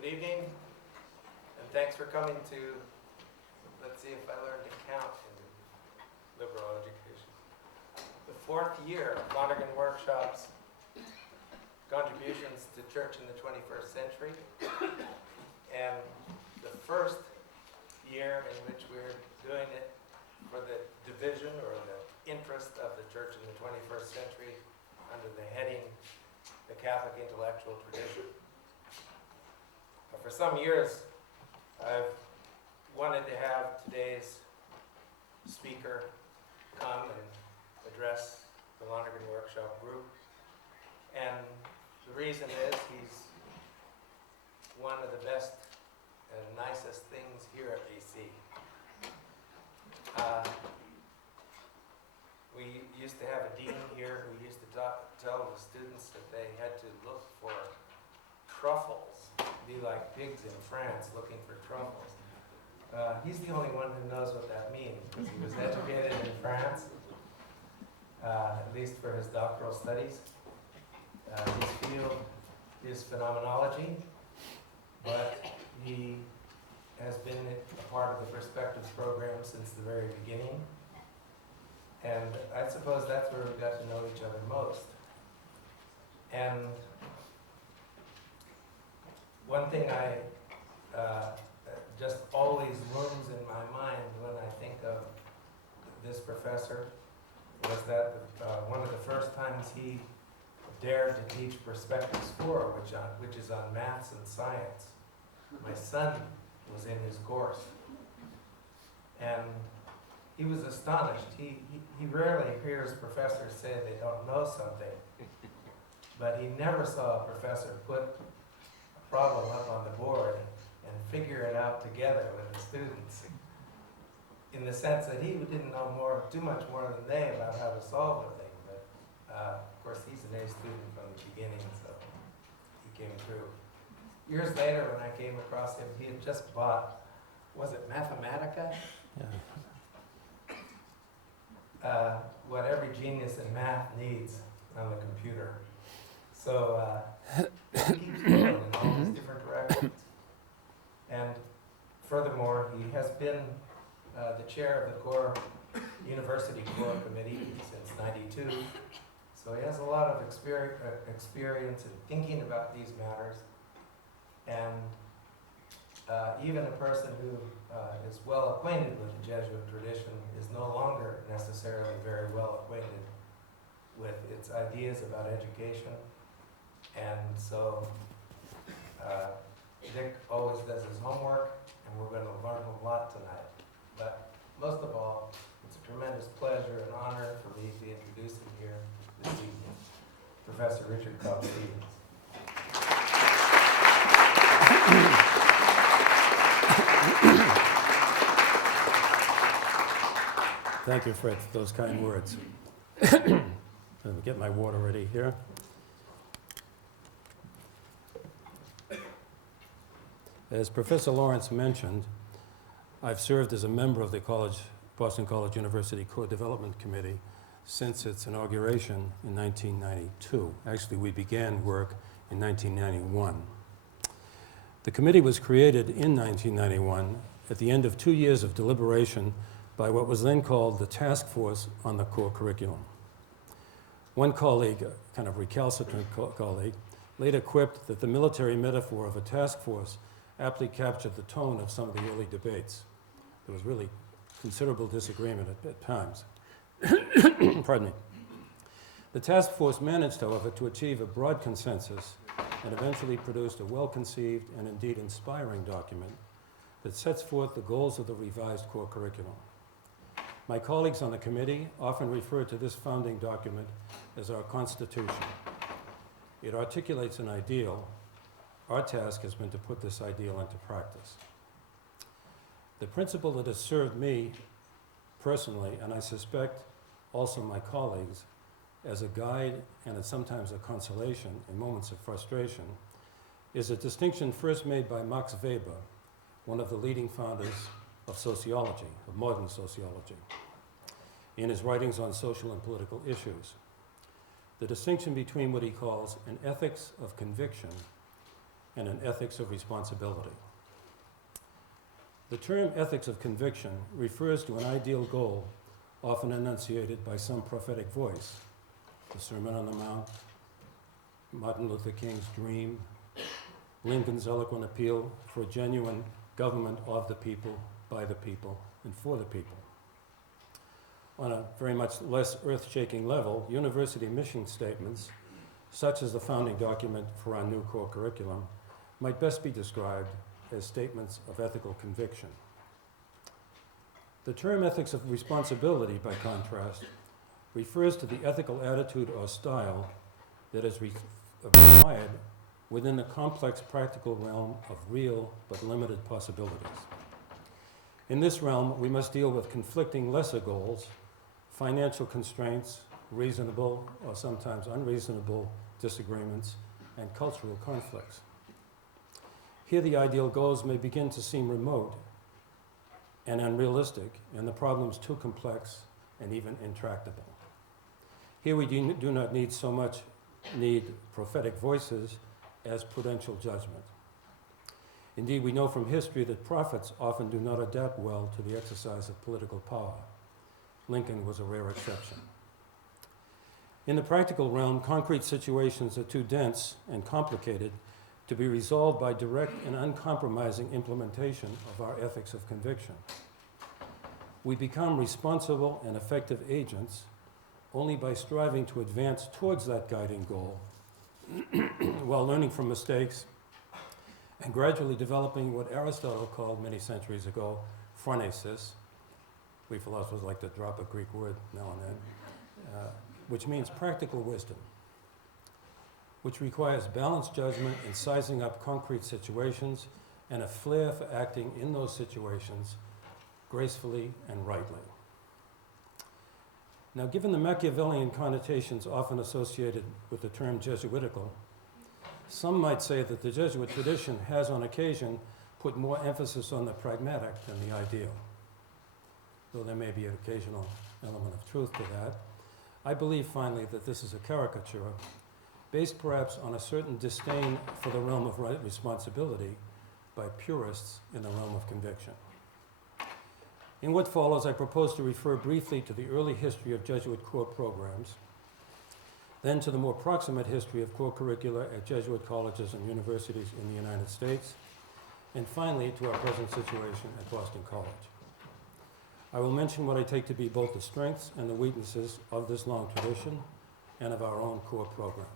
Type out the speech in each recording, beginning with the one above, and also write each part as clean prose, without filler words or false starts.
Good evening, and thanks for coming to, let's see if I learn to count in liberal education, the 4th year of Lonergan Workshop's contributions to church in the 21st century, and the first year in which we're doing it for the division or the interest of the church in the 21st century under the heading, the Catholic Intellectual Tradition. For some years, I've wanted to have today's speaker come and address the Lonergan Workshop group. And the reason is he's one of the best and nicest things here at BC. We used to have a dean here who used to tell the students that they had to look for truffles, be like pigs in France looking for truffles. He's the only one who knows what that means, because he was educated in France, at least for his doctoral studies. His field is phenomenology, but he has been a part of the Perspectives program since the very beginning. And I suppose that's where we got to know each other most. And one thing I just always looms in my mind when I think of this professor was that one of the first times he dared to teach Perspectives 4, which is on maths and science. My son was in his course. And he was astonished. He rarely hears professors say they don't know something, but he never saw a professor put a problem up on the board and figure it out together with the students, in the sense that he didn't know too much more than they about how to solve a thing. But of course, he's an A student from the beginning, so he came through. Years later, when I came across him, he had just bought, was it Mathematica? Yeah. What every genius in math needs on the computer. So he keeps going in all these different directions. And furthermore, he has been the chair of the University Core Committee since '92. So he has a lot of experience in thinking about these matters. And even a person who is well acquainted with the Jesuit tradition is no longer necessarily very well acquainted with its ideas about education. And so Dick always does his homework, and we're going to learn a lot tonight. But most of all, it's a tremendous pleasure and honor for me to introduce him here this evening, Professor Richard Cobb-Stevens. Thank you, Fred, for those kind words. Let me get my water ready here. As Professor Lawrence mentioned, I've served as a member of the Boston College University Core Development Committee since its inauguration in 1992. Actually, we began work in 1991. The committee was created in 1991 at the end of 2 years of deliberation by what was then called the Task Force on the Core Curriculum. One colleague, a kind of recalcitrant colleague, later quipped that the military metaphor of a task force aptly captured the tone of some of the early debates. There was really considerable disagreement at times. Pardon me. The task force managed, however, to achieve a broad consensus and eventually produced a well-conceived and indeed inspiring document that sets forth the goals of the revised core curriculum. My colleagues on the committee often refer to this founding document as our Constitution. It articulates an ideal. Our task has been to put this ideal into practice. The principle that has served me personally, and I suspect also my colleagues, as a guide and as sometimes a consolation in moments of frustration, is a distinction first made by Max Weber, one of the leading founders of sociology, of modern sociology, in his writings on social and political issues. The distinction between what he calls an ethics of conviction and an ethics of responsibility. The term ethics of conviction refers to an ideal goal often enunciated by some prophetic voice. The Sermon on the Mount, Martin Luther King's dream, Lincoln's eloquent appeal for a genuine government of the people, by the people, and for the people. On a very much less earth-shaking level, university mission statements, such as the founding document for our new core curriculum, might best be described as statements of ethical conviction. The term ethics of responsibility, by contrast, refers to the ethical attitude or style that is required within the complex practical realm of real but limited possibilities. In this realm, we must deal with conflicting lesser goals, financial constraints, reasonable or sometimes unreasonable disagreements, and cultural conflicts. Here the ideal goals may begin to seem remote and unrealistic, and the problems too complex and even intractable. Here we do not need so much prophetic voices as prudential judgment. Indeed, we know from history that prophets often do not adapt well to the exercise of political power. Lincoln was a rare exception. In the practical realm, concrete situations are too dense and complicated to be resolved by direct and uncompromising implementation of our ethics of conviction. We become responsible and effective agents only by striving to advance towards that guiding goal while learning from mistakes and gradually developing what Aristotle called many centuries ago phronesis. We philosophers like to drop a Greek word now and then, which means practical wisdom, which requires balanced judgment in sizing up concrete situations and a flair for acting in those situations gracefully and rightly. Now, given the Machiavellian connotations often associated with the term Jesuitical, some might say that the Jesuit tradition has on occasion put more emphasis on the pragmatic than the ideal. Though there may be an occasional element of truth to that, I believe finally that this is a caricature based perhaps on a certain disdain for the realm of responsibility by purists in the realm of conviction. In what follows, I propose to refer briefly to the early history of Jesuit core programs, then to the more proximate history of core curricula at Jesuit colleges and universities in the United States, and finally to our present situation at Boston College. I will mention what I take to be both the strengths and the weaknesses of this long tradition and of our own core program.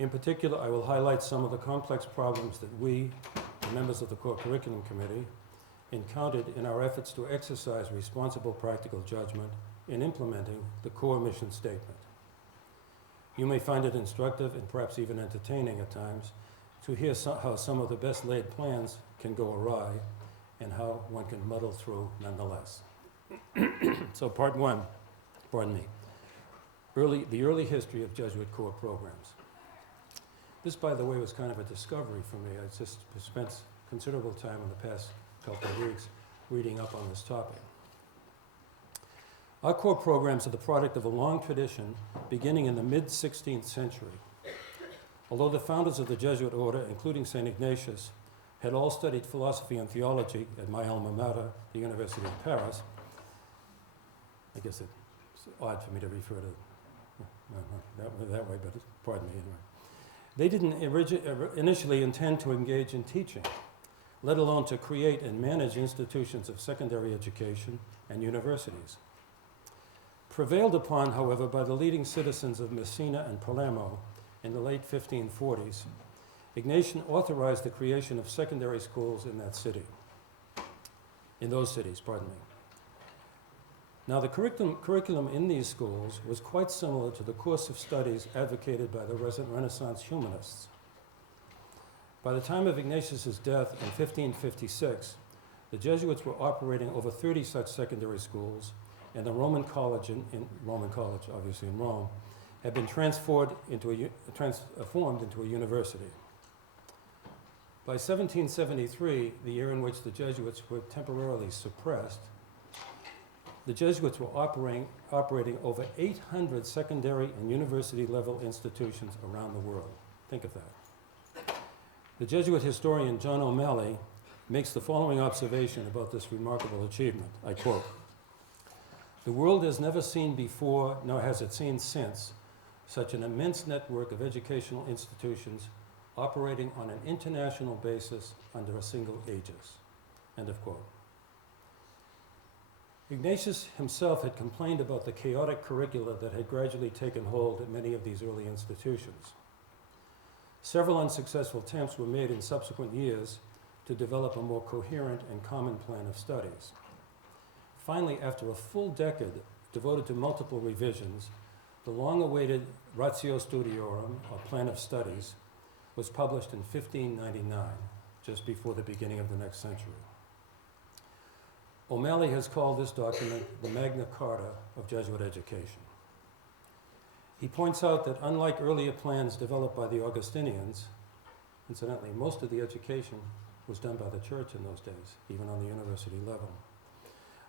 In particular, I will highlight some of the complex problems that we, the members of the core curriculum committee, encountered in our efforts to exercise responsible practical judgment in implementing the core mission statement. You may find it instructive and perhaps even entertaining at times to hear how some of the best laid plans can go awry and how one can muddle through nonetheless. So part one, the early history of Jesuit core programs. This, by the way, was kind of a discovery for me. I just spent considerable time in the past couple of weeks reading up on this topic. Our core programs are the product of a long tradition beginning in the mid-16th century. Although the founders of the Jesuit order, including St. Ignatius, had all studied philosophy and theology at my alma mater, the University of Paris, I guess it's odd for me to refer to that way, but pardon me anyway. They didn't initially intend to engage in teaching, let alone to create and manage institutions of secondary education and universities. Prevailed upon, however, by the leading citizens of Messina and Palermo in the late 1540s, Ignatius authorized the creation of secondary schools in those cities. Now, the curriculum in these schools was quite similar to the course of studies advocated by the Renaissance humanists. By the time of Ignatius's death in 1556, the Jesuits were operating over 30 such secondary schools, and the Roman College, obviously in Rome, had been transformed into a university. By 1773, the year in which the Jesuits were temporarily suppressed, the Jesuits were operating over 800 secondary and university-level institutions around the world. Think of that. The Jesuit historian John O'Malley makes the following observation about this remarkable achievement. I quote, "The world has never seen before, nor has it seen since, such an immense network of educational institutions operating on an international basis under a single aegis." End of quote. Ignatius himself had complained about the chaotic curricula that had gradually taken hold at many of these early institutions. Several unsuccessful attempts were made in subsequent years to develop a more coherent and common plan of studies. Finally, after a full decade devoted to multiple revisions, the long-awaited Ratio Studiorum, or Plan of Studies, was published in 1599, just before the beginning of the next century. O'Malley has called this document the Magna Carta of Jesuit education. He points out that unlike earlier plans developed by the Augustinians, incidentally, most of the education was done by the church in those days, even on the university level.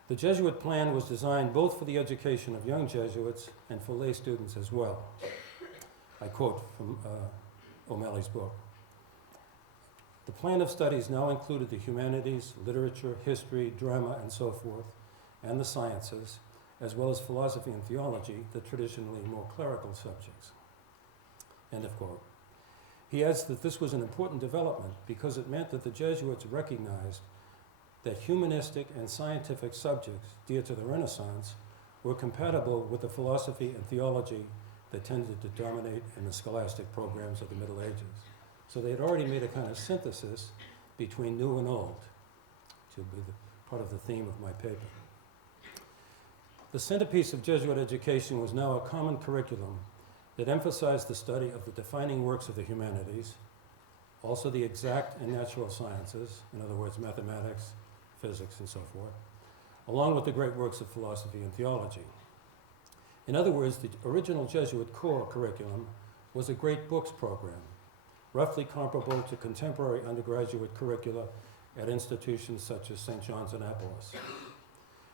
The Jesuit plan was designed both for the education of young Jesuits and for lay students as well. I quote from O'Malley's book. "The plan of studies now included the humanities, literature, history, drama, and so forth, and the sciences, as well as philosophy and theology, the traditionally more clerical subjects." End of quote. He adds that this was an important development because it meant that the Jesuits recognized that humanistic and scientific subjects dear to the Renaissance were compatible with the philosophy and theology that tended to dominate in the scholastic programs of the Middle Ages. So they had already made a kind of synthesis between new and old, to be part of the theme of my paper. The centerpiece of Jesuit education was now a common curriculum that emphasized the study of the defining works of the humanities, also the exact and natural sciences, in other words, mathematics, physics, and so forth, along with the great works of philosophy and theology. In other words, the original Jesuit core curriculum was a great books program, roughly comparable to contemporary undergraduate curricula at institutions such as St. John's Annapolis.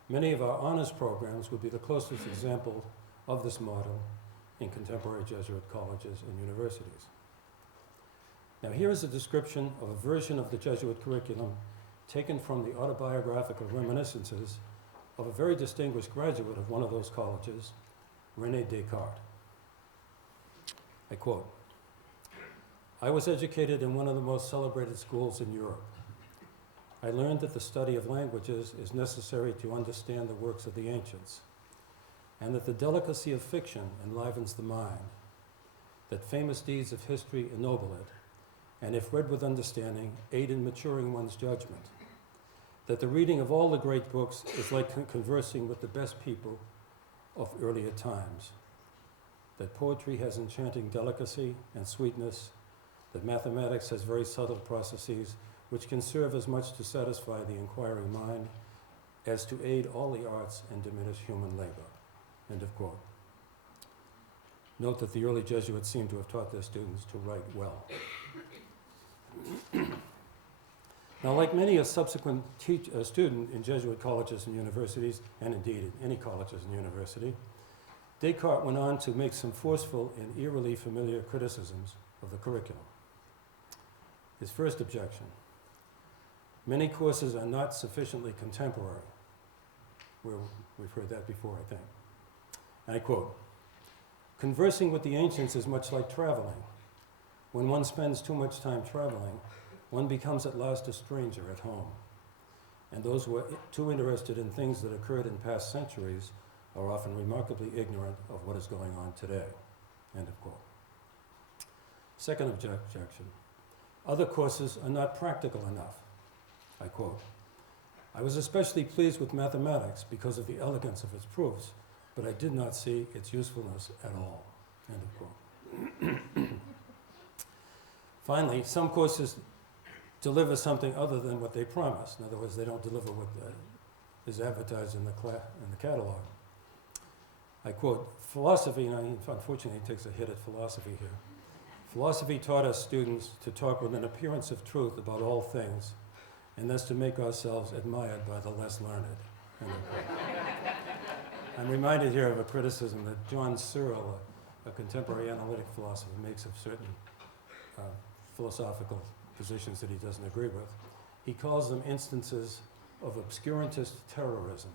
Many of our honors programs would be the closest example of this model in contemporary Jesuit colleges and universities. Now here is a description of a version of the Jesuit curriculum taken from the autobiographical reminiscences of a very distinguished graduate of one of those colleges, René Descartes. I quote, "I was educated in one of the most celebrated schools in Europe. I learned that the study of languages is necessary to understand the works of the ancients, and that the delicacy of fiction enlivens the mind, that famous deeds of history ennoble it, and if read with understanding, aid in maturing one's judgment, that the reading of all the great books is like conversing with the best people of earlier times, that poetry has enchanting delicacy and sweetness, that mathematics has very subtle processes which can serve as much to satisfy the inquiring mind as to aid all the arts and diminish human labor." End of quote. Note that the early Jesuits seem to have taught their students to write well. Now, like many a subsequent student in Jesuit colleges and universities, and indeed in any colleges and university, Descartes went on to make some forceful and eerily familiar criticisms of the curriculum. His first objection: many courses are not sufficiently contemporary. We've heard that before, I think. And I quote, "Conversing with the ancients is much like traveling. When one spends too much time traveling, one becomes at last a stranger at home. And those who are too interested in things that occurred in past centuries are often remarkably ignorant of what is going on today." End of quote. Second objection: other courses are not practical enough. I quote, "I was especially pleased with mathematics because of the elegance of its proofs, but I did not see its usefulness at all." End of quote. Finally, some courses deliver something other than what they promise. In other words, they don't deliver what is advertised in the catalog. I quote, "Philosophy," and unfortunately he takes a hit at philosophy here. "Philosophy taught us students to talk with an appearance of truth about all things, and thus to make ourselves admired by the less learned." End of quote. I'm reminded here of a criticism that John Searle, a contemporary analytic philosopher, makes of certain philosophical positions that he doesn't agree with. He calls them instances of obscurantist terrorism.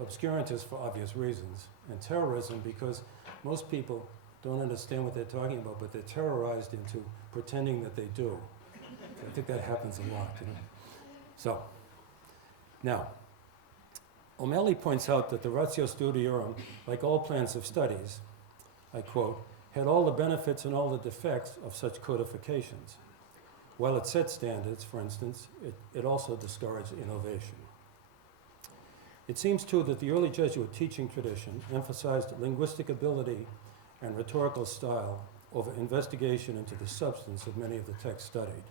Obscurantist for obvious reasons, and terrorism because most people don't understand what they're talking about, but they're terrorized into pretending that they do. I think that happens a lot, you know. So, now, O'Malley points out that the Ratio Studiorum, like all plans of studies, I quote, had all the benefits and all the defects of such codifications. While it set standards, for instance, it also discouraged innovation. It seems, too, that the early Jesuit teaching tradition emphasized linguistic ability and rhetorical style over investigation into the substance of many of the texts studied.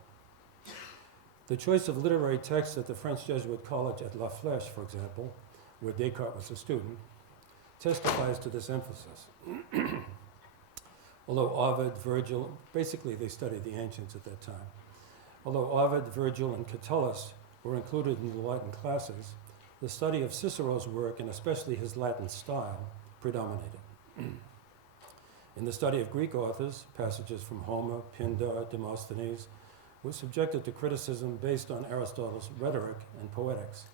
The choice of literary texts at the French Jesuit College at La Flèche, for example, where Descartes was a student, testifies to this emphasis. Although Ovid, Virgil, basically they studied the ancients at that time. Although Ovid, Virgil, and Catullus were included in the Latin classes, the study of Cicero's work, and especially his Latin style, predominated. In the study of Greek authors, passages from Homer, Pindar, Demosthenes were subjected to criticism based on Aristotle's rhetoric and poetics.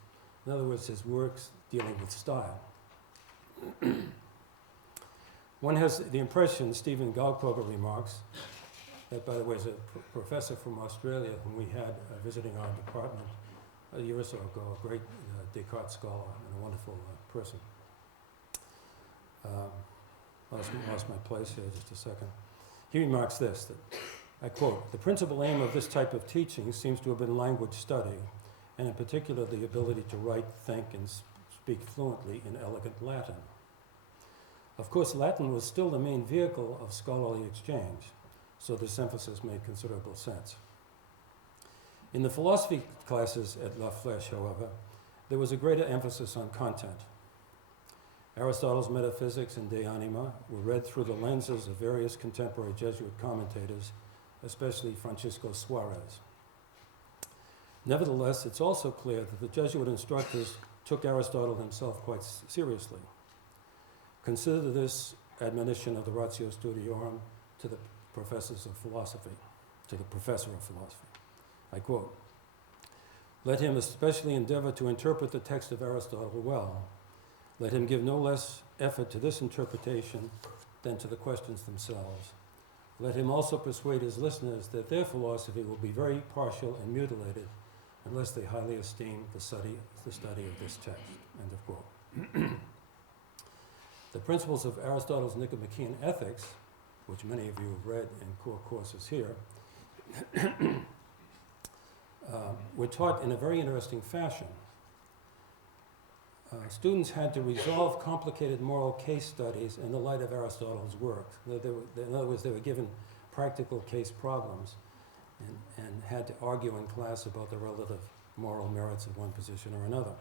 In other words, his works dealing with style. One has the impression, Stephen Galkoger remarks, that, by the way, is a professor from Australia whom we had visiting our department a year or so ago, a great Descartes scholar and a wonderful person. Lost my place here just a second. He remarks this, that, I quote, "The principal aim of this type of teaching seems to have been language study, and in particular the ability to write, think, and speak fluently in elegant Latin. Of course, Latin was still the main vehicle of scholarly exchange, so this emphasis made considerable sense. In the philosophy classes at La Flèche, however, there was a greater emphasis on content. Aristotle's Metaphysics and De Anima were read through the lenses of various contemporary Jesuit commentators, especially Francisco Suarez. Nevertheless, it's also clear that the Jesuit instructors took Aristotle himself quite seriously. Consider this admonition of the Ratio Studiorum to the professors of philosophy, to the professor of philosophy. I quote, "Let him especially endeavor to interpret the text of Aristotle well. Let him give no less effort to this interpretation than to the questions themselves. Let him also persuade his listeners that their philosophy will be very partial and mutilated unless they highly esteem the study of this text." End of quote. The principles of Aristotle's Nicomachean Ethics, which many of you have read in core courses here, were taught in a very interesting fashion. Students had to resolve complicated moral case studies in the light of Aristotle's work. In other words, they were given practical case problems and had to argue in class about the relative moral merits of one position or another.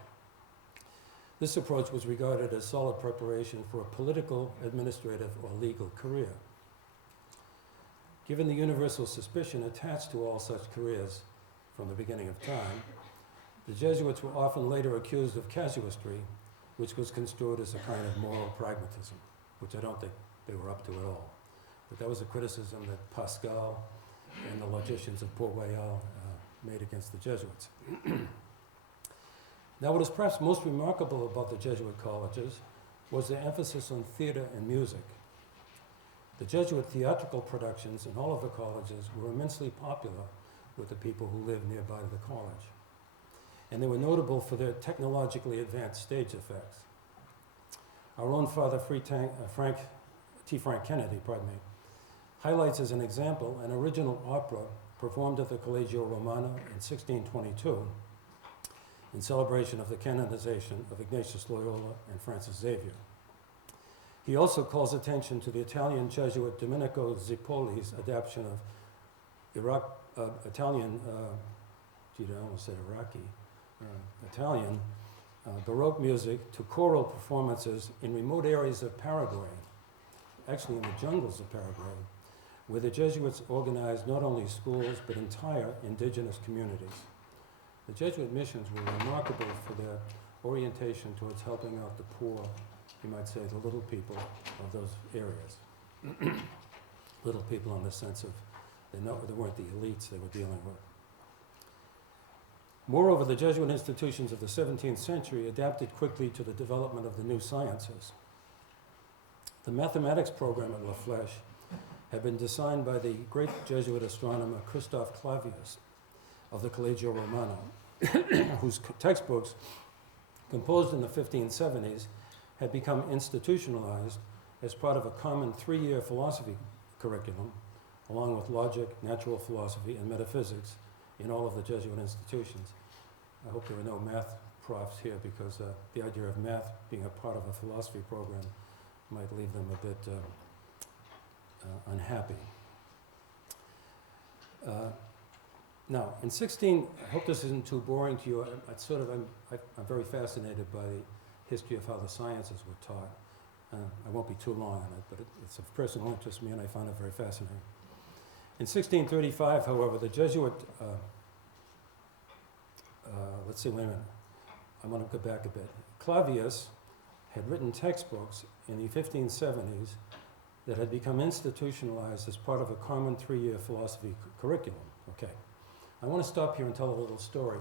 This approach was regarded as solid preparation for a political, administrative, or legal career. Given the universal suspicion attached to all such careers from the beginning of time, the Jesuits were often later accused of casuistry, which was construed as a kind of moral pragmatism, which I don't think they were up to at all. But that was a criticism that Pascal and the logicians of Port Royal made against the Jesuits. Now, what is perhaps most remarkable about the Jesuit colleges was their emphasis on theater and music. The Jesuit theatrical productions in all of the colleges were immensely popular with the people who lived nearby the college. And they were notable for their technologically advanced stage effects. Our own Father Frank Kennedy, highlights as an example an original opera performed at the Collegio Romano in 1622 in celebration of the canonization of Ignatius Loyola and Francis Xavier. He also calls attention to the Italian Jesuit Domenico Zippoli's adaptation of Italian Baroque music to choral performances in remote areas of Paraguay, actually in the jungles of Paraguay, where the Jesuits organized not only schools but entire indigenous communities. The Jesuit missions were remarkable for their orientation towards helping out the poor, you might say the little people of those areas. Little people in the sense of They weren't the elites they were dealing with. Moreover, the Jesuit institutions of the 17th century adapted quickly to the development of the new sciences. The mathematics program at La Flèche had been designed by the great Jesuit astronomer Christophe Clavius of the Collegio Romano, whose textbooks, composed in the 1570s, had become institutionalized as part of a common 3-year philosophy curriculum, along with logic, natural philosophy, and metaphysics in all of the Jesuit institutions. I hope there are no math profs here because the idea of math being a part of a philosophy program might leave them a bit unhappy. Now, in I hope this isn't too boring to you. I'm very fascinated by the history of how the sciences were taught. I won't be too long on it, but it's of personal interest to me, and I found it very fascinating. In 1635, however, the Jesuit, let's see, wait a minute. I want to go back a bit. Clavius had written textbooks in the 1570s that had become institutionalized as part of a common 3-year philosophy curriculum. Okay. I want to stop here and tell a little story.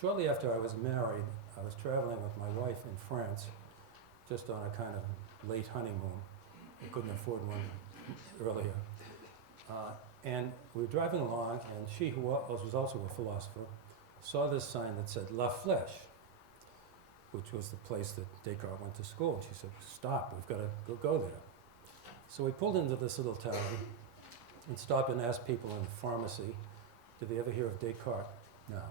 Shortly after I was married, I was traveling with my wife in France, just on a kind of late honeymoon. I couldn't afford one earlier. And we were driving along, and she, who was also a philosopher, saw this sign that said La Flèche, which was the place that Descartes went to school. And she said, "Stop, we've got to go there." So we pulled into this little town and stopped and asked people in the pharmacy, "Did they ever hear of Descartes?" No.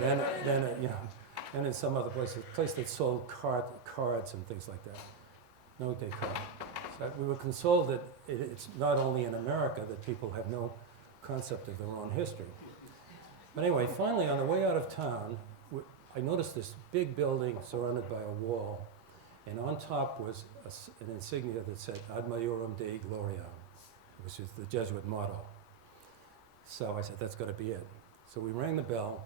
Then in some other place, a place that sold cards and things like that. No Descartes. So we were consoled that it's not only in America that people have no concept of their own history. But anyway, finally, on the way out of town, I noticed this big building surrounded by a wall, and on top was an insignia that said Ad Majorem Dei Gloria, which is the Jesuit motto. So I said, that's got to be it. So we rang the bell,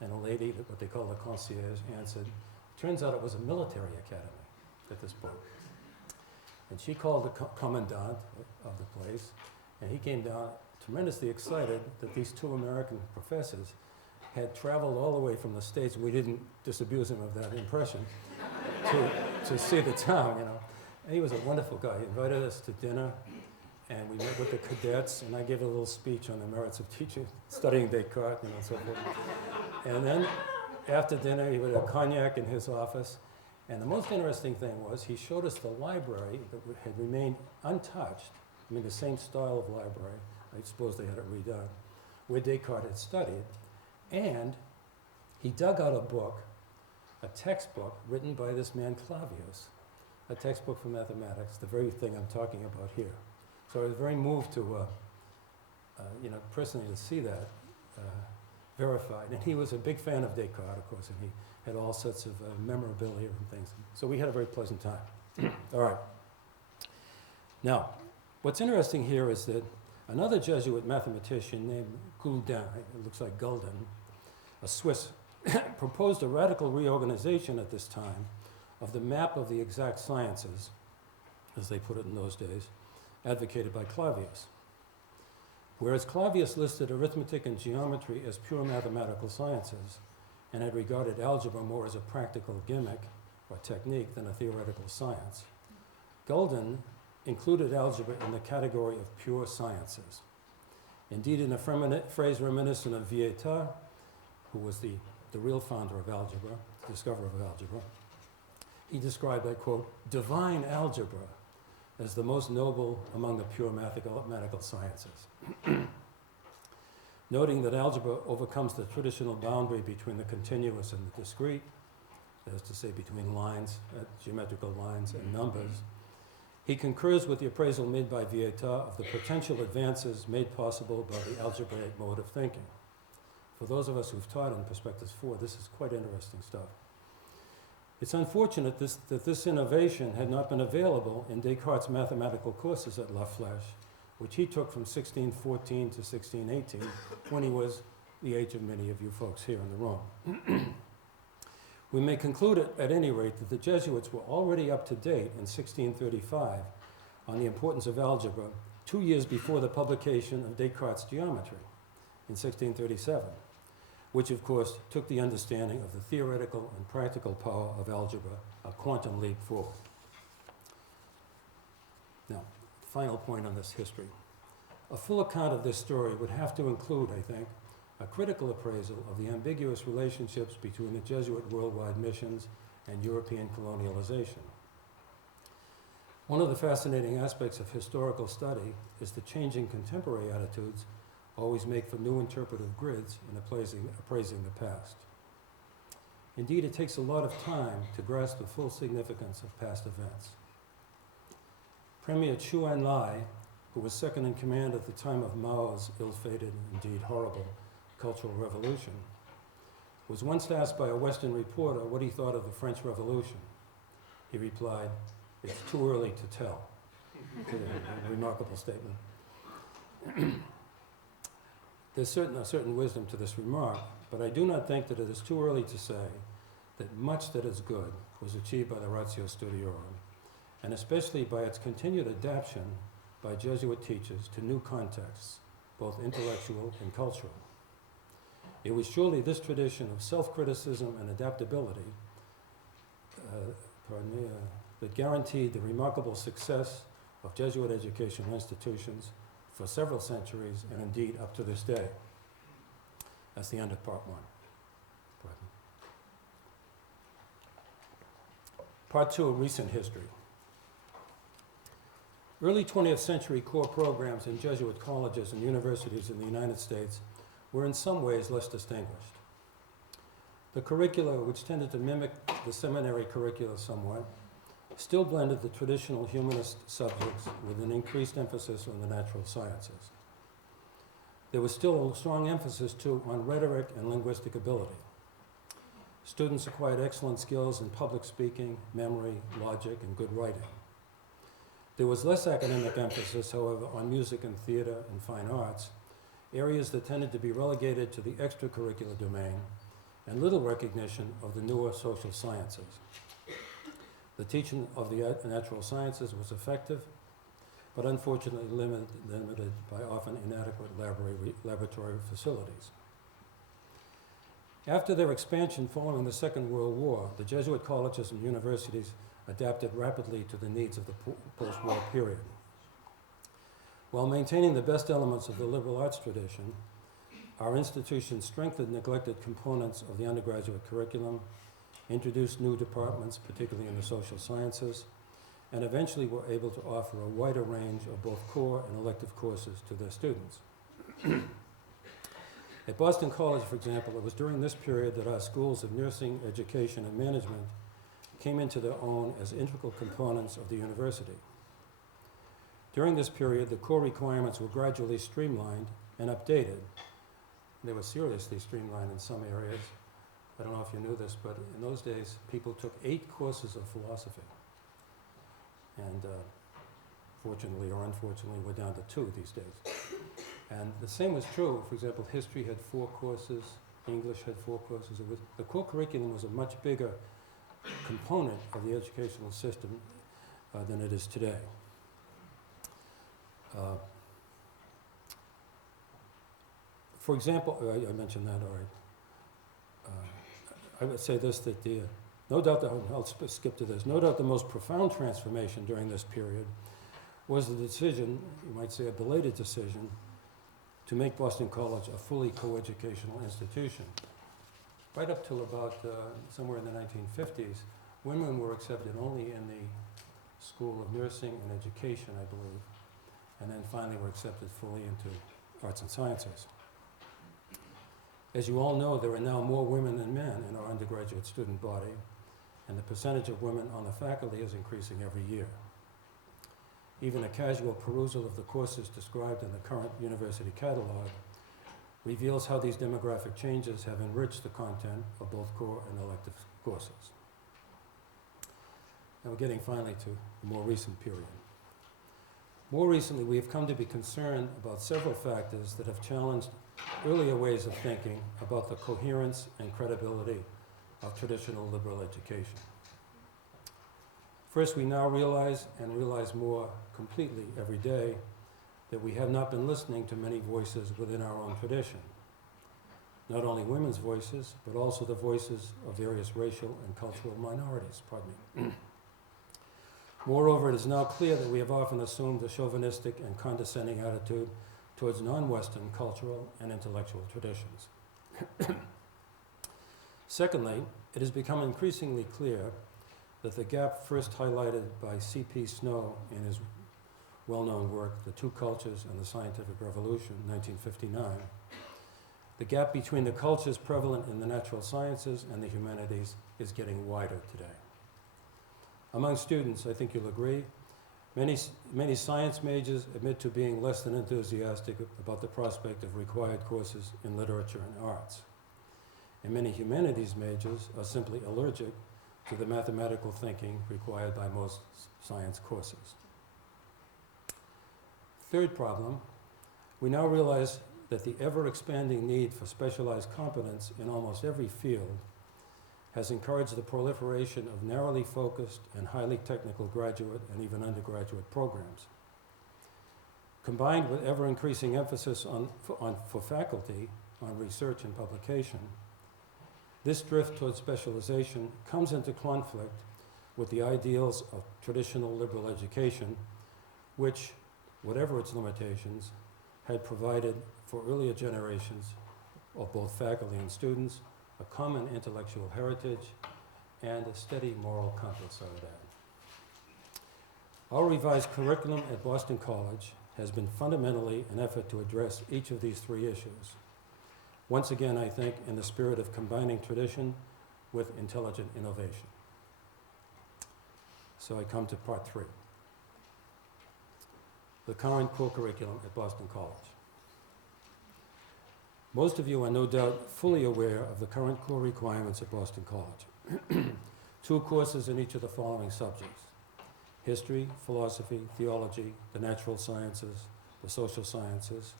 and a lady, what they call the concierge, answered. Turns out it was a military academy at this point. And she called the commandant of the place, and he came down tremendously excited that these 2 American professors had traveled all the way from the States. We didn't disabuse him of that impression to see the town, you know. And he was a wonderful guy. He invited us to dinner, and we met with the cadets, and I gave a little speech on the merits of studying Descartes, and so forth. And then after dinner, he would have cognac in his office. And the most interesting thing was he showed us the library that had remained untouched, I mean the same style of library, I suppose they had it redone, where Descartes had studied. And he dug out a book, a textbook written by this man Clavius, a textbook for mathematics, the very thing I'm talking about here. So I was very moved to, personally to see that verified. And he was a big fan of Descartes, of course, and he had all sorts of memorabilia and things. So we had a very pleasant time. All right. Now, what's interesting here is that another Jesuit mathematician named Gulden, it looks like Gulden, a Swiss, proposed a radical reorganization at this time of the map of the exact sciences, as they put it in those days, advocated by Clavius. Whereas Clavius listed arithmetic and geometry as pure mathematical sciences and had regarded algebra more as a practical gimmick or technique than a theoretical science, Gulden included algebra in the category of pure sciences. Indeed, in a phrase reminiscent of Vieta, who was the real founder of algebra, discoverer of algebra, he described that, quote, divine algebra as the most noble among the pure mathematical sciences. Noting that algebra overcomes the traditional boundary between the continuous and the discrete, that is to say between lines, geometrical lines and numbers, he concurs with the appraisal made by Vieta of the potential advances made possible by the algebraic mode of thinking. For those of us who've taught in Perspectives 4, this is quite interesting stuff. It's unfortunate that this innovation had not been available in Descartes' mathematical courses at La Flèche, which he took from 1614 to 1618, when he was the age of many of you folks here in the room. We may conclude at any rate that the Jesuits were already up to date in 1635 on the importance of algebra 2 years before the publication of Descartes' Geometry in 1637, which of course took the understanding of the theoretical and practical power of algebra a quantum leap forward. Now, final point on this history. A full account of this story would have to include, I think, a critical appraisal of the ambiguous relationships between the Jesuit worldwide missions and European colonialization. One of the fascinating aspects of historical study is the changing contemporary attitudes always make for new interpretive grids in appraising the past. Indeed, it takes a lot of time to grasp the full significance of past events. Premier Chu Enlai, who was second in command at the time of Mao's ill-fated, indeed horrible, Cultural Revolution, was once asked by a Western reporter what he thought of the French Revolution. He replied, "It's too early to tell." A remarkable statement. There's a certain wisdom to this remark, but I do not think that it is too early to say that much that is good was achieved by the Ratio Studiorum, and especially by its continued adaptation by Jesuit teachers to new contexts, both intellectual and cultural. It was surely this tradition of self-criticism and adaptability that guaranteed the remarkable success of Jesuit educational institutions for several centuries and indeed up to this day. That's the end of part one. Part two, recent history. Early 20th century core programs in Jesuit colleges and universities in the United States were in some ways less distinguished. The curricula, which tended to mimic the seminary curricula somewhat, still blended the traditional humanist subjects with an increased emphasis on the natural sciences. There was still a strong emphasis, too, on rhetoric and linguistic ability. Students acquired excellent skills in public speaking, memory, logic, and good writing. There was less academic emphasis, however, on music and theater and fine arts, areas that tended to be relegated to the extracurricular domain, and little recognition of the newer social sciences. The teaching of the natural sciences was effective, but unfortunately limited by often inadequate laboratory facilities. After their expansion following the Second World War, the Jesuit colleges and universities adapted rapidly to the needs of the post-war period. While maintaining the best elements of the liberal arts tradition, our institutions strengthened neglected components of the undergraduate curriculum, introduced new departments, particularly in the social sciences, and eventually were able to offer a wider range of both core and elective courses to their students. At Boston College, for example, it was during this period that our schools of nursing, education, and management came into their own as integral components of the university. During this period, the core requirements were gradually streamlined and updated. They were seriously streamlined in some areas. I don't know if you knew this, but in those days, people took 8 courses of philosophy. And fortunately or unfortunately, we're down to 2 these days. And the same was true, for example, history had 4 courses, English had 4 courses. The core curriculum was a much bigger component of the educational system than it is today. For example, I mentioned that already. I would say this, that no doubt, I'll skip to this, no doubt the most profound transformation during this period was the decision, you might say a belated decision, to make Boston College a fully coeducational institution. Right up till about somewhere in the 1950s, women were accepted only in the School of Nursing and Education, I believe, and then finally were accepted fully into arts and sciences. As you all know, there are now more women than men in our undergraduate student body, and the percentage of women on the faculty is increasing every year. Even a casual perusal of the courses described in the current university catalog reveals how these demographic changes have enriched the content of both core and elective courses. Now we're getting finally to the more recent period. More recently, we have come to be concerned about several factors that have challenged earlier ways of thinking about the coherence and credibility of traditional liberal education. First, we now realize, and realize more completely every day, that we have not been listening to many voices within our own tradition. Not only women's voices, but also the voices of various racial and cultural minorities, Moreover, it is now clear that we have often assumed a chauvinistic and condescending attitude towards non-Western cultural and intellectual traditions. Secondly, it has become increasingly clear that the gap first highlighted by C.P. Snow in his well-known work, The Two Cultures and the Scientific Revolution, 1959, the gap between the cultures prevalent in the natural sciences and the humanities is getting wider today. Among students, I think you'll agree, many science majors admit to being less than enthusiastic about the prospect of required courses in literature and arts. And many humanities majors are simply allergic to the mathematical thinking required by most science courses. Third problem, we now realize that the ever-expanding need for specialized competence in almost every field has encouraged the proliferation of narrowly focused and highly technical graduate and even undergraduate programs. Combined with ever-increasing emphasis for faculty on research and publication, this drift towards specialization comes into conflict with the ideals of traditional liberal education, which, whatever its limitations, had provided for earlier generations of both faculty and students a common intellectual heritage and a steady moral compass, I would add. Our revised curriculum at Boston College has been fundamentally an effort to address each of these three issues. Once again, I think, in the spirit of combining tradition with intelligent innovation. So I come to part 3. The current core curriculum at Boston College. Most of you are no doubt fully aware of the current core requirements at Boston College. 2 courses in each of the following subjects: history, philosophy, theology, the natural sciences, the social sciences,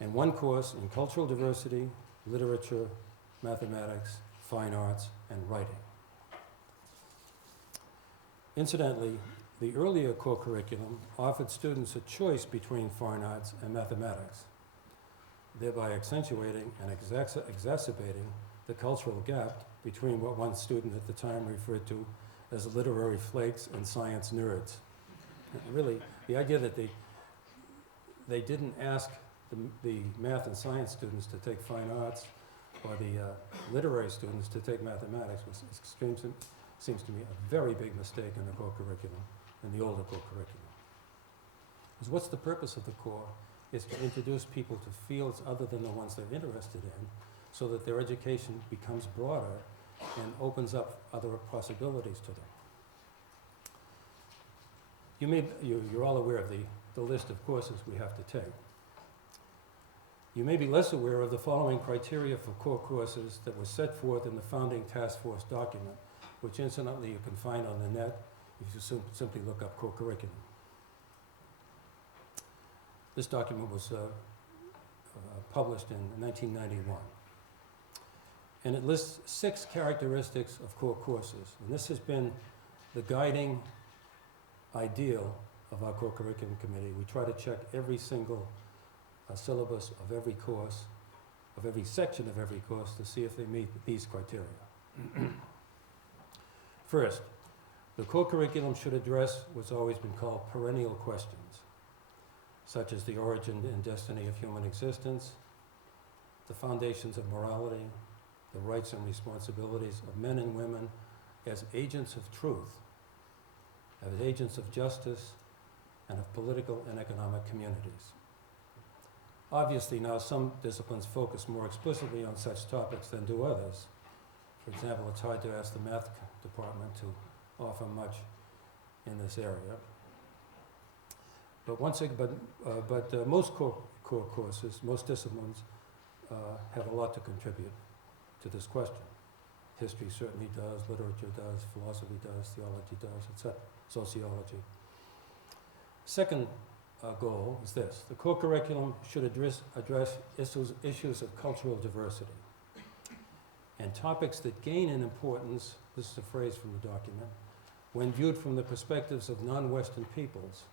and 1 course in cultural diversity, literature, mathematics, fine arts, and writing. Incidentally, the earlier core curriculum offered students a choice between fine arts and mathematics, thereby accentuating and exacerbating the cultural gap between what one student at the time referred to as literary flakes and science nerds. Really, the idea that they didn't ask the math and science students to take fine arts or the literary students to take mathematics seems to me a very big mistake in the core curriculum, in the older core curriculum. Because what's the purpose of the core? Is to introduce people to fields other than the ones they're interested in, so that their education becomes broader and opens up other possibilities to them. You're all aware of the list of courses we have to take. You may be less aware of the following criteria for core courses that were set forth in the founding task force document, which incidentally you can find on the net if you simply look up core curriculum. This document was published in 1991. And it lists 6 characteristics of core courses. And this has been the guiding ideal of our core curriculum committee. We try to check every single syllabus of every course, of every section of every course, to see if they meet these criteria. First, the core curriculum should address what's always been called perennial questions, such as the origin and destiny of human existence, the foundations of morality, the rights and responsibilities of men and women as agents of truth, as agents of justice, and of political and economic communities. Obviously, now some disciplines focus more explicitly on such topics than do others. For example, it's hard to ask the math department to offer much in this area. But most core courses, most disciplines, have a lot to contribute to this question. History certainly does, literature does, philosophy does, theology does, etc., sociology. Second goal is this: the core curriculum should address issues of cultural diversity and topics that gain in importance, this is a phrase from the document, when viewed from the perspectives of non-Western peoples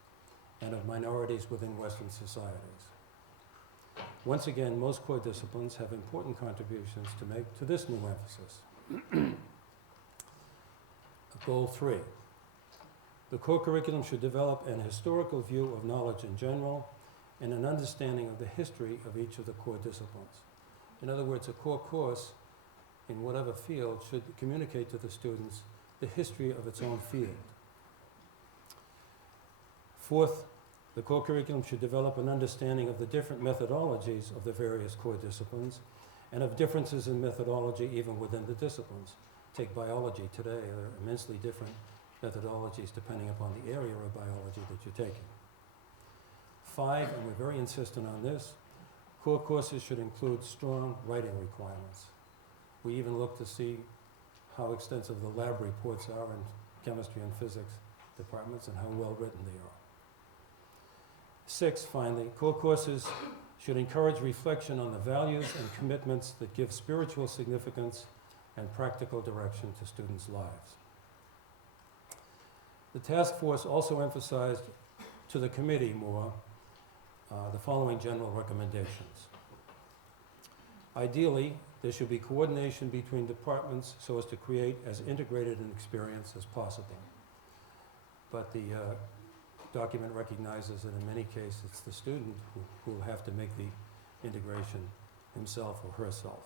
and of minorities within Western societies. Once again, most core disciplines have important contributions to make to this new emphasis. Goal 3. The core curriculum should develop an historical view of knowledge in general and an understanding of the history of each of the core disciplines. In other words, a core course in whatever field should communicate to the students the history of its own field. 4th, the core curriculum should develop an understanding of the different methodologies of the various core disciplines and of differences in methodology even within the disciplines. Take biology today, there are immensely different methodologies depending upon the area of biology that you're taking. 5, and we're very insistent on this, core courses should include strong writing requirements. We even look to see how extensive the lab reports are in chemistry and physics departments and how well written they are. 6, finally, core courses should encourage reflection on the values and commitments that give spiritual significance and practical direction to students' lives. The task force also emphasized to the committee more the following general recommendations. Ideally, there should be coordination between departments so as to create as integrated an experience as possible. But the document recognizes that in many cases it's the student who will have to make the integration himself or herself.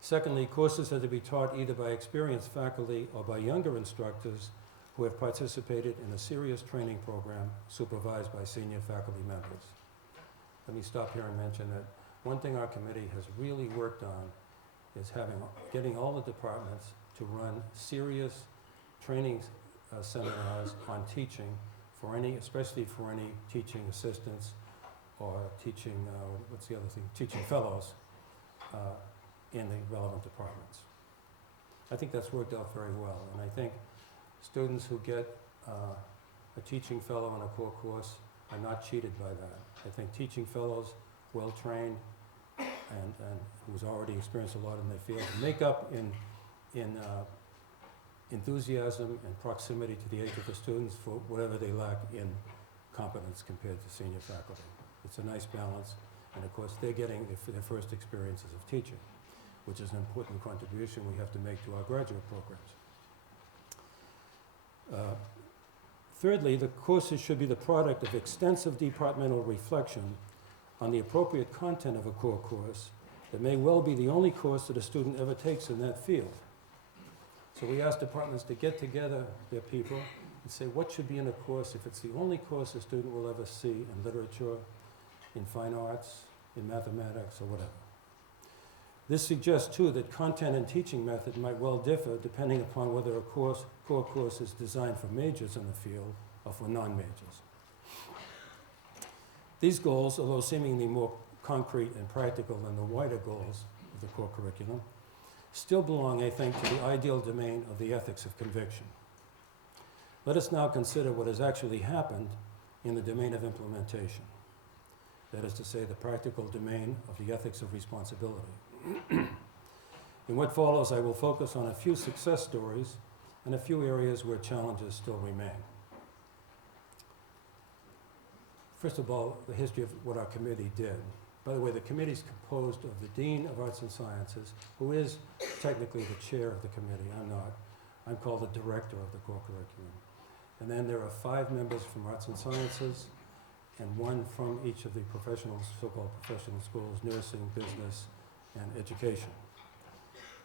Secondly, courses are to be taught either by experienced faculty or by younger instructors who have participated in a serious training program supervised by senior faculty members. Let me stop here and mention that one thing our committee has really worked on is getting all the departments to run serious training seminars on teaching for any, especially for any teaching assistants or teaching, what's the other thing, teaching fellows in the relevant departments. I think that's worked out very well, and I think students who get a teaching fellow in a core course are not cheated by that. I think teaching fellows, well-trained, and who's already experienced a lot in their field, make up in enthusiasm and proximity to the age of the students for whatever they lack in competence compared to senior faculty. It's a nice balance, and of course they're getting their first experiences of teaching, which is an important contribution we have to make to our graduate programs. Thirdly, the courses should be the product of extensive departmental reflection on the appropriate content of a core course that may well be the only course that a student ever takes in that field. So we ask departments to get together their people and say what should be in a course if it's the only course a student will ever see in literature, in fine arts, in mathematics, or whatever. This suggests, too, that content and teaching method might well differ depending upon whether a core course is designed for majors in the field or for non-majors. These goals, although seemingly more concrete and practical than the wider goals of the core curriculum, still belong, I think, to the ideal domain of the ethics of conviction. Let us now consider what has actually happened in the domain of implementation. That is to say, the practical domain of the ethics of responsibility. In what follows, I will focus on a few success stories and a few areas where challenges still remain. First of all, the history of what our committee did. By the way, the committee is composed of the Dean of Arts and Sciences, who is technically the chair of the committee. I'm not. I'm called the director of the core curriculum. And then there are 5 members from Arts and Sciences and 1 from each of the professional, so-called professional schools, nursing, business, and education.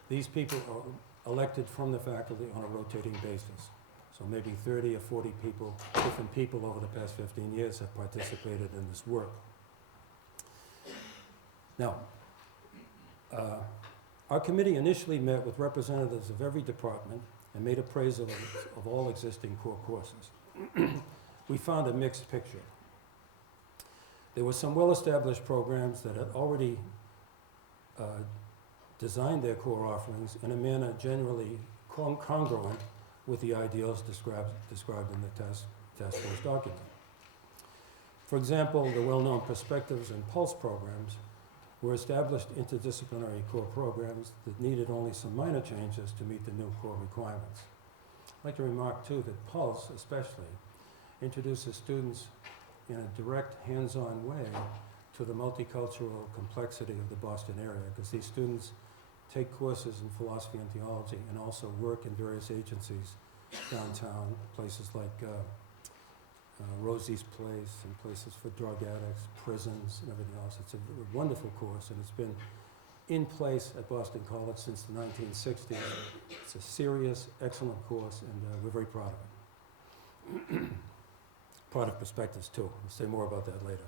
These people are elected from the faculty on a rotating basis. So maybe 30 or 40 people, different people over the past 15 years have participated in this work. Now, our committee initially met with representatives of every department and made appraisal of all existing core courses. We found a mixed picture. There were some well-established programs that had already designed their core offerings in a manner generally congruent with the ideals described in the task force document. For example, the well-known Perspectives and Pulse programs were established interdisciplinary core programs that needed only some minor changes to meet the new core requirements. I'd like to remark too that Pulse especially introduces students in a direct, hands-on way to the multicultural complexity of the Boston area, because these students take courses in philosophy and theology and also work in various agencies downtown, places like Rosie's Place and places for drug addicts, prisons, and everything else. It's a wonderful course, and it's been in place at Boston College since the 1960s. It's a serious, excellent course, and we're very proud of it. Proud of Perspectives, too. We'll say more about that later,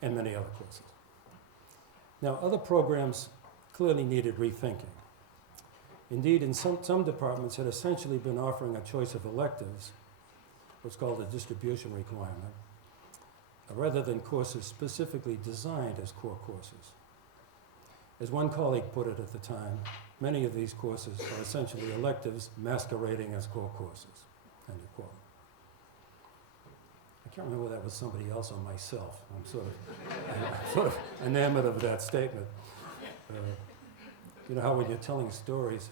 and many other courses. Now, other programs clearly needed rethinking. Indeed, in some departments had essentially been offering a choice of electives, what's called a distribution requirement, rather than courses specifically designed as core courses. As one colleague put it at the time, many of these courses are essentially electives masquerading as core courses. End of quote. I can't remember whether that was somebody else or myself. I'm sort of enamored of that statement. You know how when you're telling stories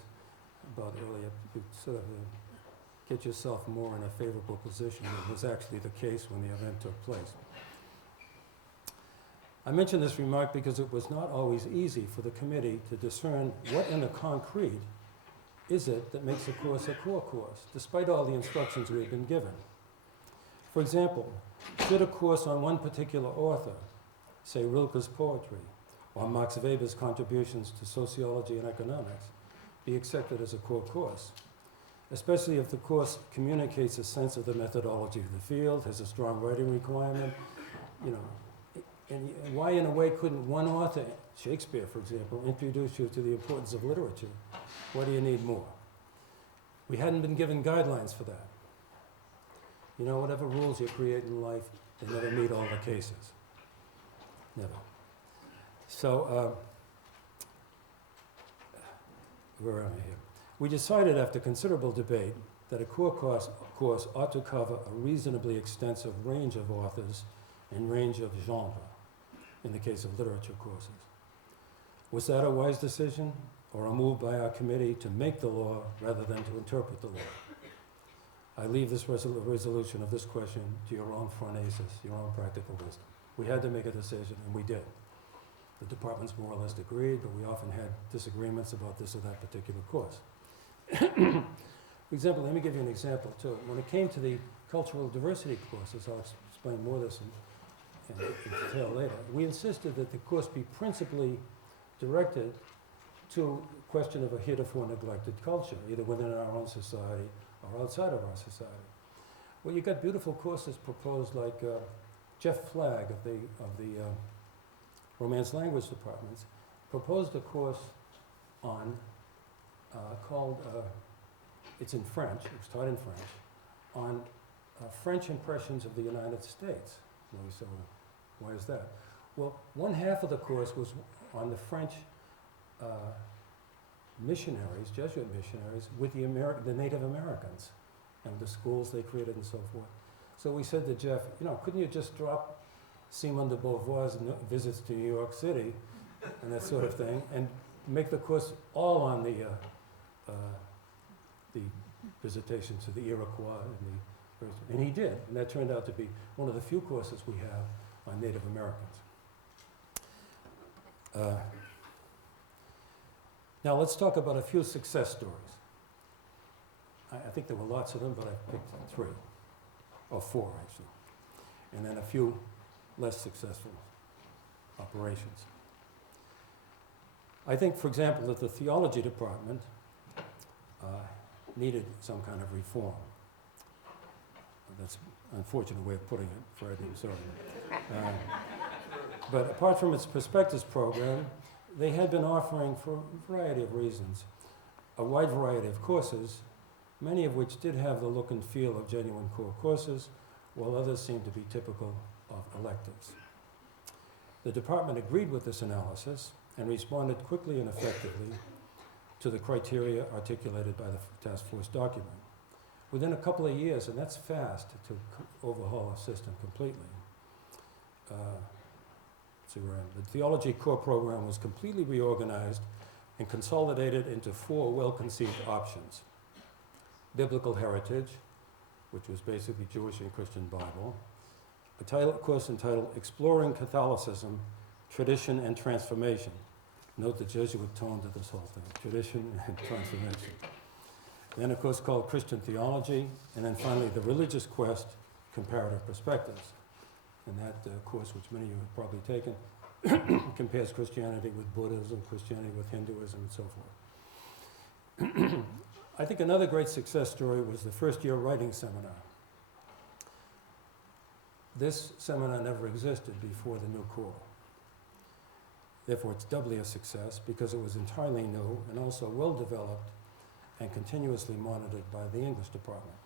about earlier, you sort of get yourself more in a favorable position. It was actually the case when the event took place. I mention this remark because it was not always easy for the committee to discern what in the concrete is it that makes a course a core course, despite all the instructions we had been given. For example, should a course on one particular author, say Rilke's poetry, or Max Weber's contributions to sociology and economics, be accepted as a core course, especially if the course communicates a sense of the methodology of the field, has a strong writing requirement, you know. And why, in a way, couldn't one author, Shakespeare, for example, introduce you to the importance of literature? What do you need more? We hadn't been given guidelines for that. You know, whatever rules you create in life, they never meet all the cases. Never. So, where am I here? We decided after considerable debate that a core course ought to cover a reasonably extensive range of authors and range of genre, in the case of literature courses. Was that a wise decision, or a move by our committee to make the law rather than to interpret the law? I leave this resolution of this question to your own phronesis, your own practical wisdom. We had to make a decision, and we did. The departments more or less agreed, but we often had disagreements about this or that particular course. For example, let me give you an example too. When it came to the cultural diversity courses, I'll explain more of this in detail later, we insisted that the course be principally directed to the question of a heretofore neglected culture, either within our own society or outside of our society. Well, you got beautiful courses proposed, like Jeff Flagg of the Romance Language Departments proposed a course on called, it's in French, it was taught in French, on French impressions of the United States. So why is that? Well, one half of the course was on the French missionaries, Jesuit missionaries, with the Native Americans and the schools they created and so forth. So we said to Jeff, you know, couldn't you just drop Simone de Beauvoir's visits to New York City and that sort of thing, and make the course all on the visitations to the Iroquois and he did, and that turned out to be one of the few courses we have on Native Americans. Now let's talk about a few success stories. I think there were lots of them, but I picked 3, or 4 actually, and then a few less successful operations. I think, for example, that the theology department needed some kind of reform. That's an unfortunate way of putting it, Fred, I'm sorry. But apart from its Perspectives program, they had been offering, for a variety of reasons, a wide variety of courses, many of which did have the look and feel of genuine core courses, while others seemed to be typical of electives. The department agreed with this analysis and responded quickly and effectively to the criteria articulated by the task force document. Within a couple of years, and that's fast to overhaul a system completely, the theology core program was completely reorganized and consolidated into 4 well-conceived options. Biblical Heritage, which was basically Jewish and Christian Bible, a course entitled Exploring Catholicism, Tradition and Transformation. Note the Jesuit tone to this whole thing, tradition and transformation. Then a course called Christian Theology, and then finally The Religious Quest, Comparative Perspectives. And that course, which many of you have probably taken, compares Christianity with Buddhism, Christianity with Hinduism, and so forth. I think another great success story was the first year writing seminar. This seminar never existed before the new core. Therefore, it's doubly a success because it was entirely new and also well developed and continuously monitored by the English department.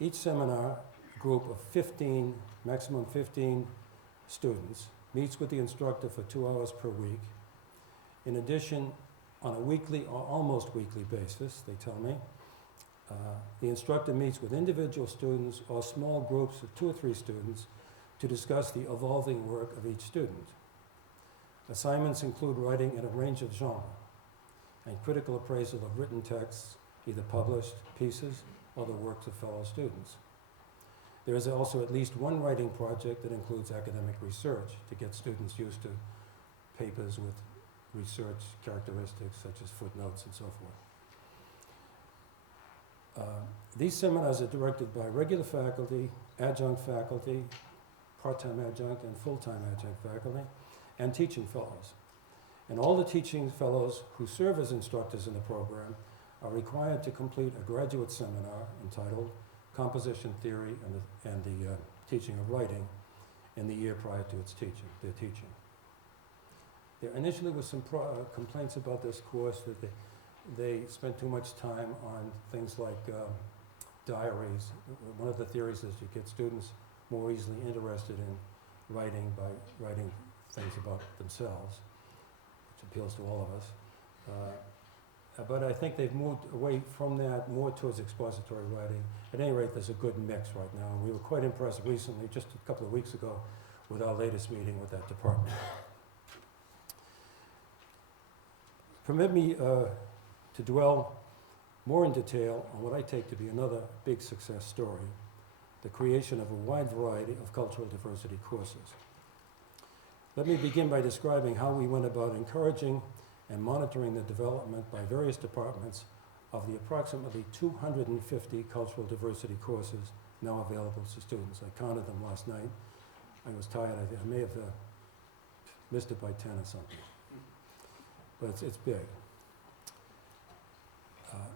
Each seminar group of 15, maximum 15 students, meets with the instructor for 2 hours per week. In addition, on a weekly or almost weekly basis, they tell me, the instructor meets with individual students or small groups of 2 or 3 students to discuss the evolving work of each student. Assignments include writing in a range of genres and critical appraisal of written texts, either published pieces or the works of fellow students. There is also at least one writing project that includes academic research to get students used to papers with research characteristics such as footnotes and so forth. These seminars are directed by regular faculty, adjunct faculty, part-time adjunct and full-time adjunct faculty, and teaching fellows. And all the teaching fellows who serve as instructors in the program are required to complete a graduate seminar entitled Composition Theory and the Teaching of Writing in the year prior to their teaching. There initially was some complaints about this course that they spent too much time on things like diaries. One of the theories is you get students more easily interested in writing by writing things about themselves, which appeals to all of us. But I think they've moved away from that more towards expository writing. At any rate, there's a good mix right now. And we were quite impressed recently, just a couple of weeks ago, with our latest meeting with that department. Permit me to dwell more in detail on what I take to be another big success story, the creation of a wide variety of cultural diversity courses. Let me begin by describing how we went about encouraging and monitoring the development by various departments of the approximately 250 cultural diversity courses now available to students. I counted them last night. I was tired. I may have missed it by 10 or something. But it's big.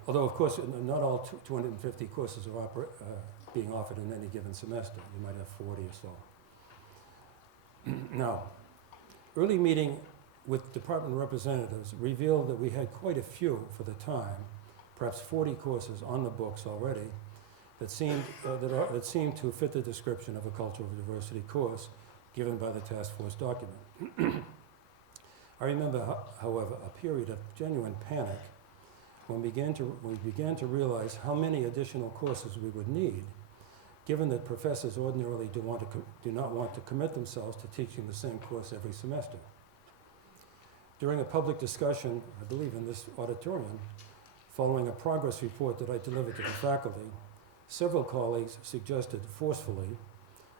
Although, of course, not all 250 courses are being offered in any given semester. You might have 40 or so. Now, early meeting with department representatives revealed that we had quite a few for the time, perhaps 40 courses on the books already, that seemed to fit the description of a cultural diversity course given by the task force document. I remember, however, a period of genuine panic when we began to realize how many additional courses we would need, given that professors ordinarily do not want to commit themselves to teaching the same course every semester. During a public discussion, I believe in this auditorium, following a progress report that I delivered to the faculty, several colleagues suggested forcefully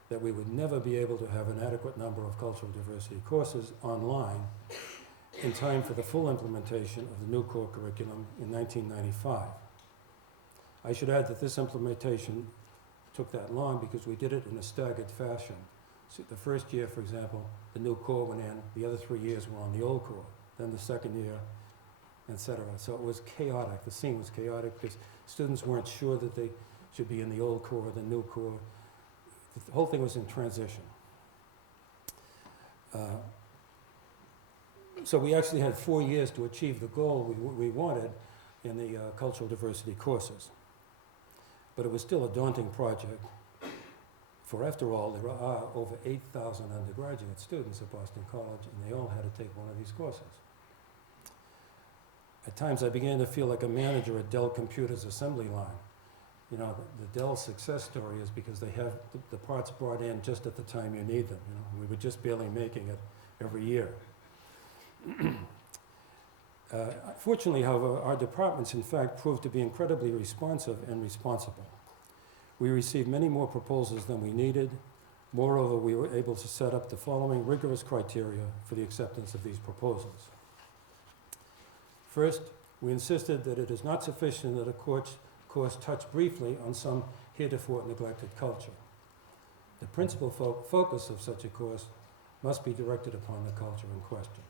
that we would never be able to have an adequate number of cultural diversity courses online in time for the full implementation of the new core curriculum in 1995. I should add that this implementation took that long because we did it in a staggered fashion. So the first year, for example, the new core went in, the other 3 years were on the old core, then the second year, etc. So it was chaotic. The scene was chaotic because students weren't sure that they should be in the old core or the new core. The whole thing was in transition. So we actually had 4 years to achieve the goal we wanted in the cultural diversity courses. But it was still a daunting project. For after all, there are over 8,000 undergraduate students at Boston College, and they all had to take one of these courses. At times, I began to feel like a manager at Dell Computer's assembly line. You know, the Dell success story is because they have the parts brought in just at the time you need them. You know, we were just barely making it every year. Fortunately, however, our departments in fact proved to be incredibly responsive and responsible. We received many more proposals than we needed. Moreover, we were able to set up the following rigorous criteria for the acceptance of these proposals. First, we insisted that it is not sufficient that a course touch briefly on some heretofore neglected culture. The principal focus of such a course must be directed upon the culture in question.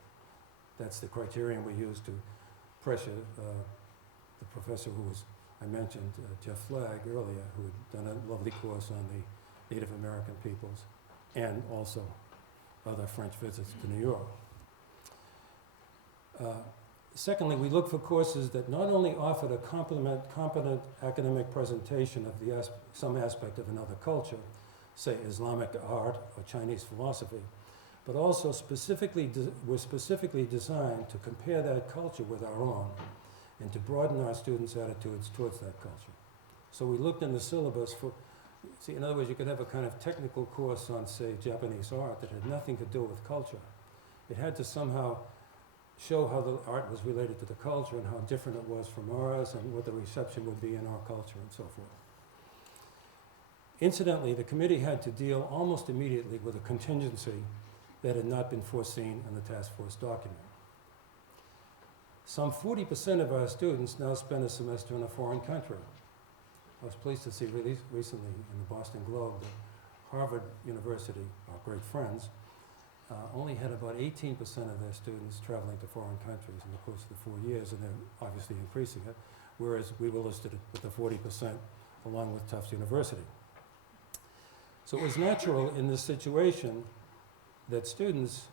That's the criterion we used to pressure the professor I mentioned, Jeff Flagg earlier, who had done a lovely course on the Native American peoples and also other French visits to New York. Secondly, we looked for courses that not only offered a competent academic presentation of some aspect of another culture, say Islamic art or Chinese philosophy, but also were specifically designed to compare that culture with our own and to broaden our students' attitudes towards that culture. So we looked in the syllabus for, in other words, you could have a kind of technical course on, say, Japanese art that had nothing to do with culture. It had to somehow show how the art was related to the culture and how different it was from ours and what the reception would be in our culture and so forth. Incidentally, the committee had to deal almost immediately with a contingency that had not been foreseen in the task force document. Some 40% of our students now spend a semester in a foreign country. I was pleased to see recently in the Boston Globe that Harvard University, our great friends, only had about 18% of their students traveling to foreign countries in the course of the 4 years, and they're obviously increasing it, whereas we were listed with the 40% along with Tufts University. So it was natural in this situation that students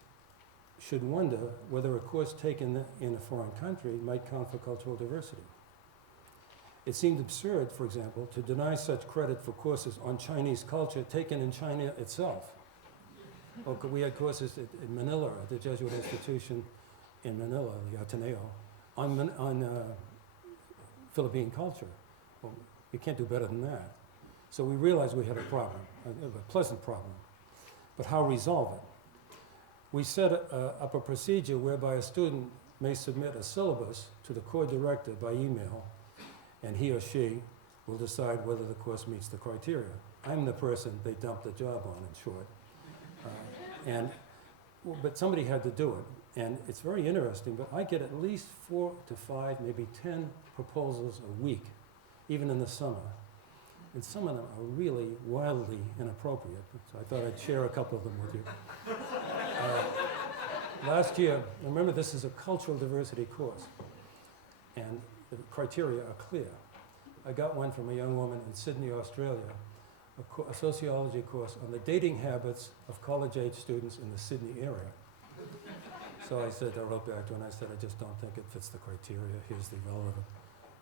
should wonder whether a course taken in a foreign country might count for cultural diversity. It seemed absurd, for example, to deny such credit for courses on Chinese culture taken in China itself. Well, we had courses in Manila, at the Jesuit institution in Manila, the Ateneo, on Philippine culture. Well, you can't do better than that. So we realized we had a problem, a pleasant problem. But how resolve it? We set up a procedure whereby a student may submit a syllabus to the core director by email, and he or she will decide whether the course meets the criteria. I'm the person they dumped the job on, in short. But somebody had to do it. And it's very interesting, but I get at least 4 to 5, maybe 10 proposals a week, even in the summer. And some of them are really wildly inappropriate. So I thought I'd share a couple of them with you. Last year, remember this is a cultural diversity course, and the criteria are clear. I got one from a young woman in Sydney, Australia, a sociology course on the dating habits of college-age students in the Sydney area. So I wrote back to her and I said, I just don't think it fits the criteria. Here's the relevant.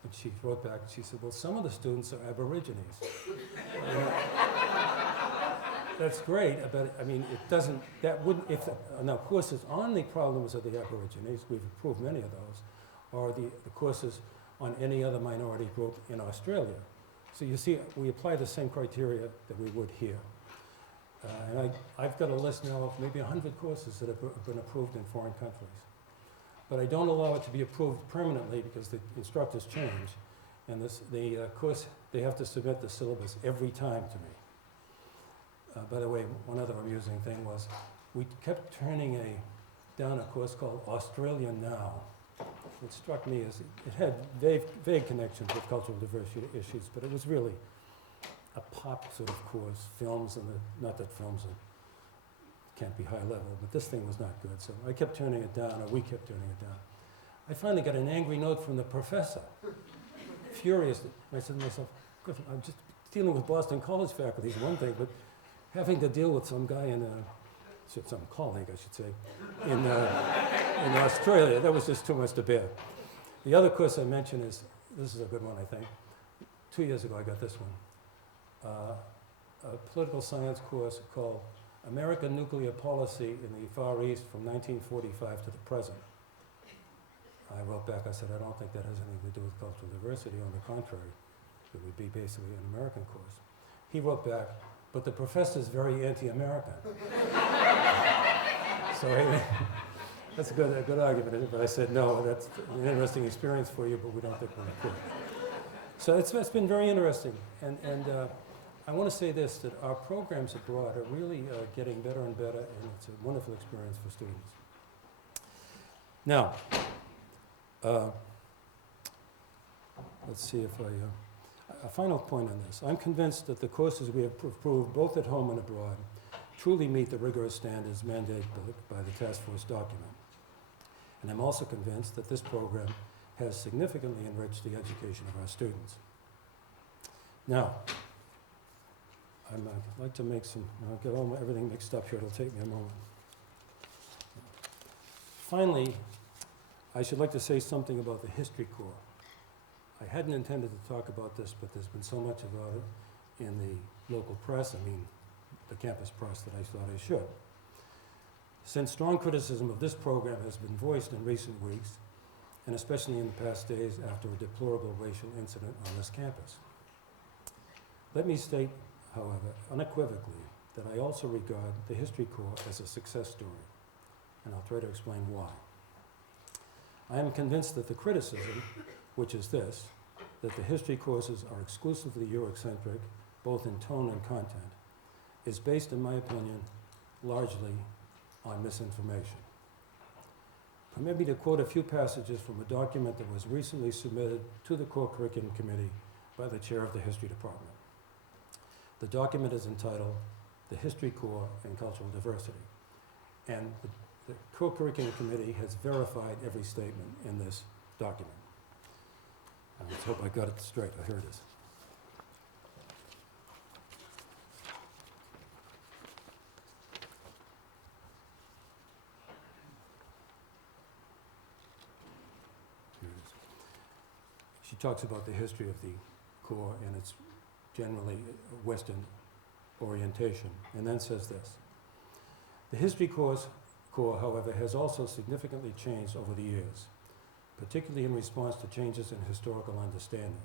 And she wrote back, she said, well, some of the students are Aborigines. That's great, but I mean, it doesn't, that wouldn't, now courses on the problems of the Aborigines, we've approved many of those, or the courses on any other minority group in Australia. So you see, we apply the same criteria that we would here. And I've got a list now of maybe 100 courses that have been approved in foreign countries. But I don't allow it to be approved permanently because the instructors change. And the course, they have to submit the syllabus every time to me. By the way, one other amusing thing was we kept turning down a course called Australia Now. What struck me is it had vague connections with cultural diversity issues, but it was really a pop sort of course, films, and not that films can't be high level, but this thing was not good. So I kept turning it down, or we kept turning it down. I finally got an angry note from the professor, furious. And I said to myself, Griffin, I'm just dealing with Boston College faculty is one thing, but having to deal with some guy some colleague, I should say, in Australia, that was just too much to bear. The other course I mentioned this is a good one, I think. 2 years ago, I got this one. A political science course called American Nuclear Policy in the Far East from 1945 to the present. I wrote back, I said, I don't think that has anything to do with cultural diversity. On the contrary, it would be basically an American course. He wrote back, but the professor's very anti-American. So That's a good argument, isn't it? But I said, no, that's an interesting experience for you, but we don't think we're cool. So it's been very interesting. And I want to say this, that our programs abroad are really getting better and better, and it's a wonderful experience for students. Now, let's see if a final point on this. I'm convinced that the courses we have approved, both at home and abroad, truly meet the rigorous standards mandated by the task force document. And I'm also convinced that this program has significantly enriched the education of our students. Now, I'd like to make some, I'll get everything mixed up here, it'll take me a moment. Finally, I should like to say something about the history core. I hadn't intended to talk about this, but there's been so much about it in the local press, the campus press, that I thought I should. Since strong criticism of this program has been voiced in recent weeks, and especially in the past days after a deplorable racial incident on this campus. Let me state, however, unequivocally, that I also regard the history core as a success story, and I'll try to explain why. I am convinced that the criticism, which is this, that the history courses are exclusively Eurocentric, both in tone and content, is based, in my opinion, largely on misinformation. Permit me to quote a few passages from a document that was recently submitted to the Core Curriculum Committee by the chair of the History Department. The document is entitled The History Core and Cultural Diversity, and the Core Curriculum Committee has verified every statement in this document. Let's hope I got it straight. Here it is. She talks about the history of the core and its generally Western orientation, and then says this. The history core, however, has also significantly changed over the years, particularly in response to changes in historical understanding.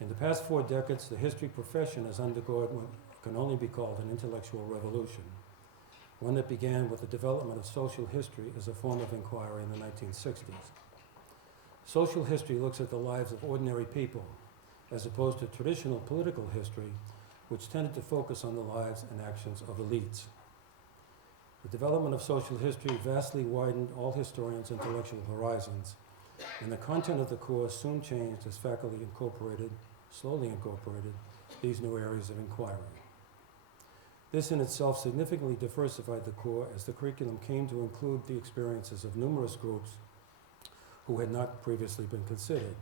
In the past 4 decades, the history profession has undergone what can only be called an intellectual revolution, one that began with the development of social history as a form of inquiry in the 1960s. Social history looks at the lives of ordinary people, as opposed to traditional political history, which tended to focus on the lives and actions of elites. The development of social history vastly widened all historians' intellectual horizons, and the content of the course soon changed as faculty slowly incorporated, these new areas of inquiry. This in itself significantly diversified the core as the curriculum came to include the experiences of numerous groups who had not previously been considered: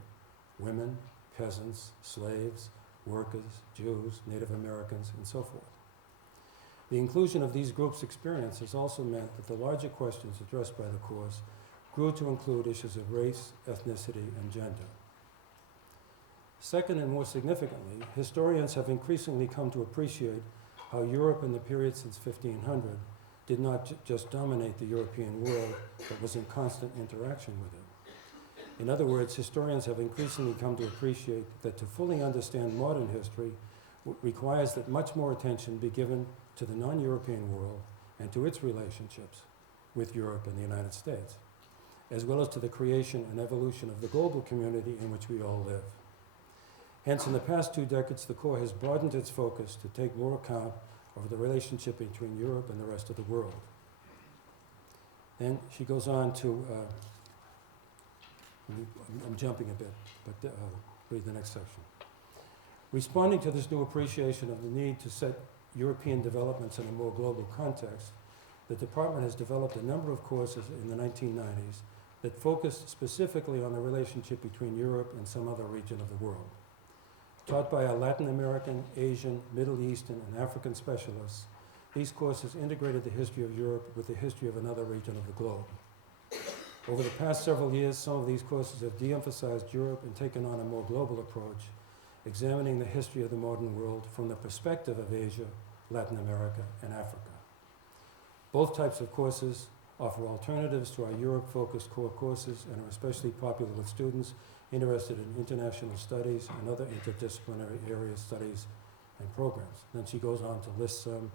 women, peasants, slaves, workers, Jews, Native Americans, and so forth. The inclusion of these groups' experiences also meant that the larger questions addressed by the course grew to include issues of race, ethnicity, and gender. Second, and more significantly, historians have increasingly come to appreciate how Europe in the period since 1500 did not just dominate the European world, but was in constant interaction with it. In other words, historians have increasingly come to appreciate that to fully understand modern history requires that much more attention be given to the non-European world and to its relationships with Europe and the United States, as well as to the creation and evolution of the global community in which we all live. Hence, in the past 2 decades, the Corps has broadened its focus to take more account of the relationship between Europe and the rest of the world. Then she goes on to, I'm jumping a bit, but read the next section. Responding to this new appreciation of the need to set European developments in a more global context, the department has developed a number of courses in the 1990s that focused specifically on the relationship between Europe and some other region of the world. Taught by our Latin American, Asian, Middle Eastern, and African specialists, these courses integrated the history of Europe with the history of another region of the globe. Over the past several years, some of these courses have de-emphasized Europe and taken on a more global approach, examining the history of the modern world from the perspective of Asia, Latin America, and Africa. Both types of courses offer alternatives to our Europe-focused core courses and are especially popular with students interested in international studies and other interdisciplinary area studies and programs. Then she goes on to list some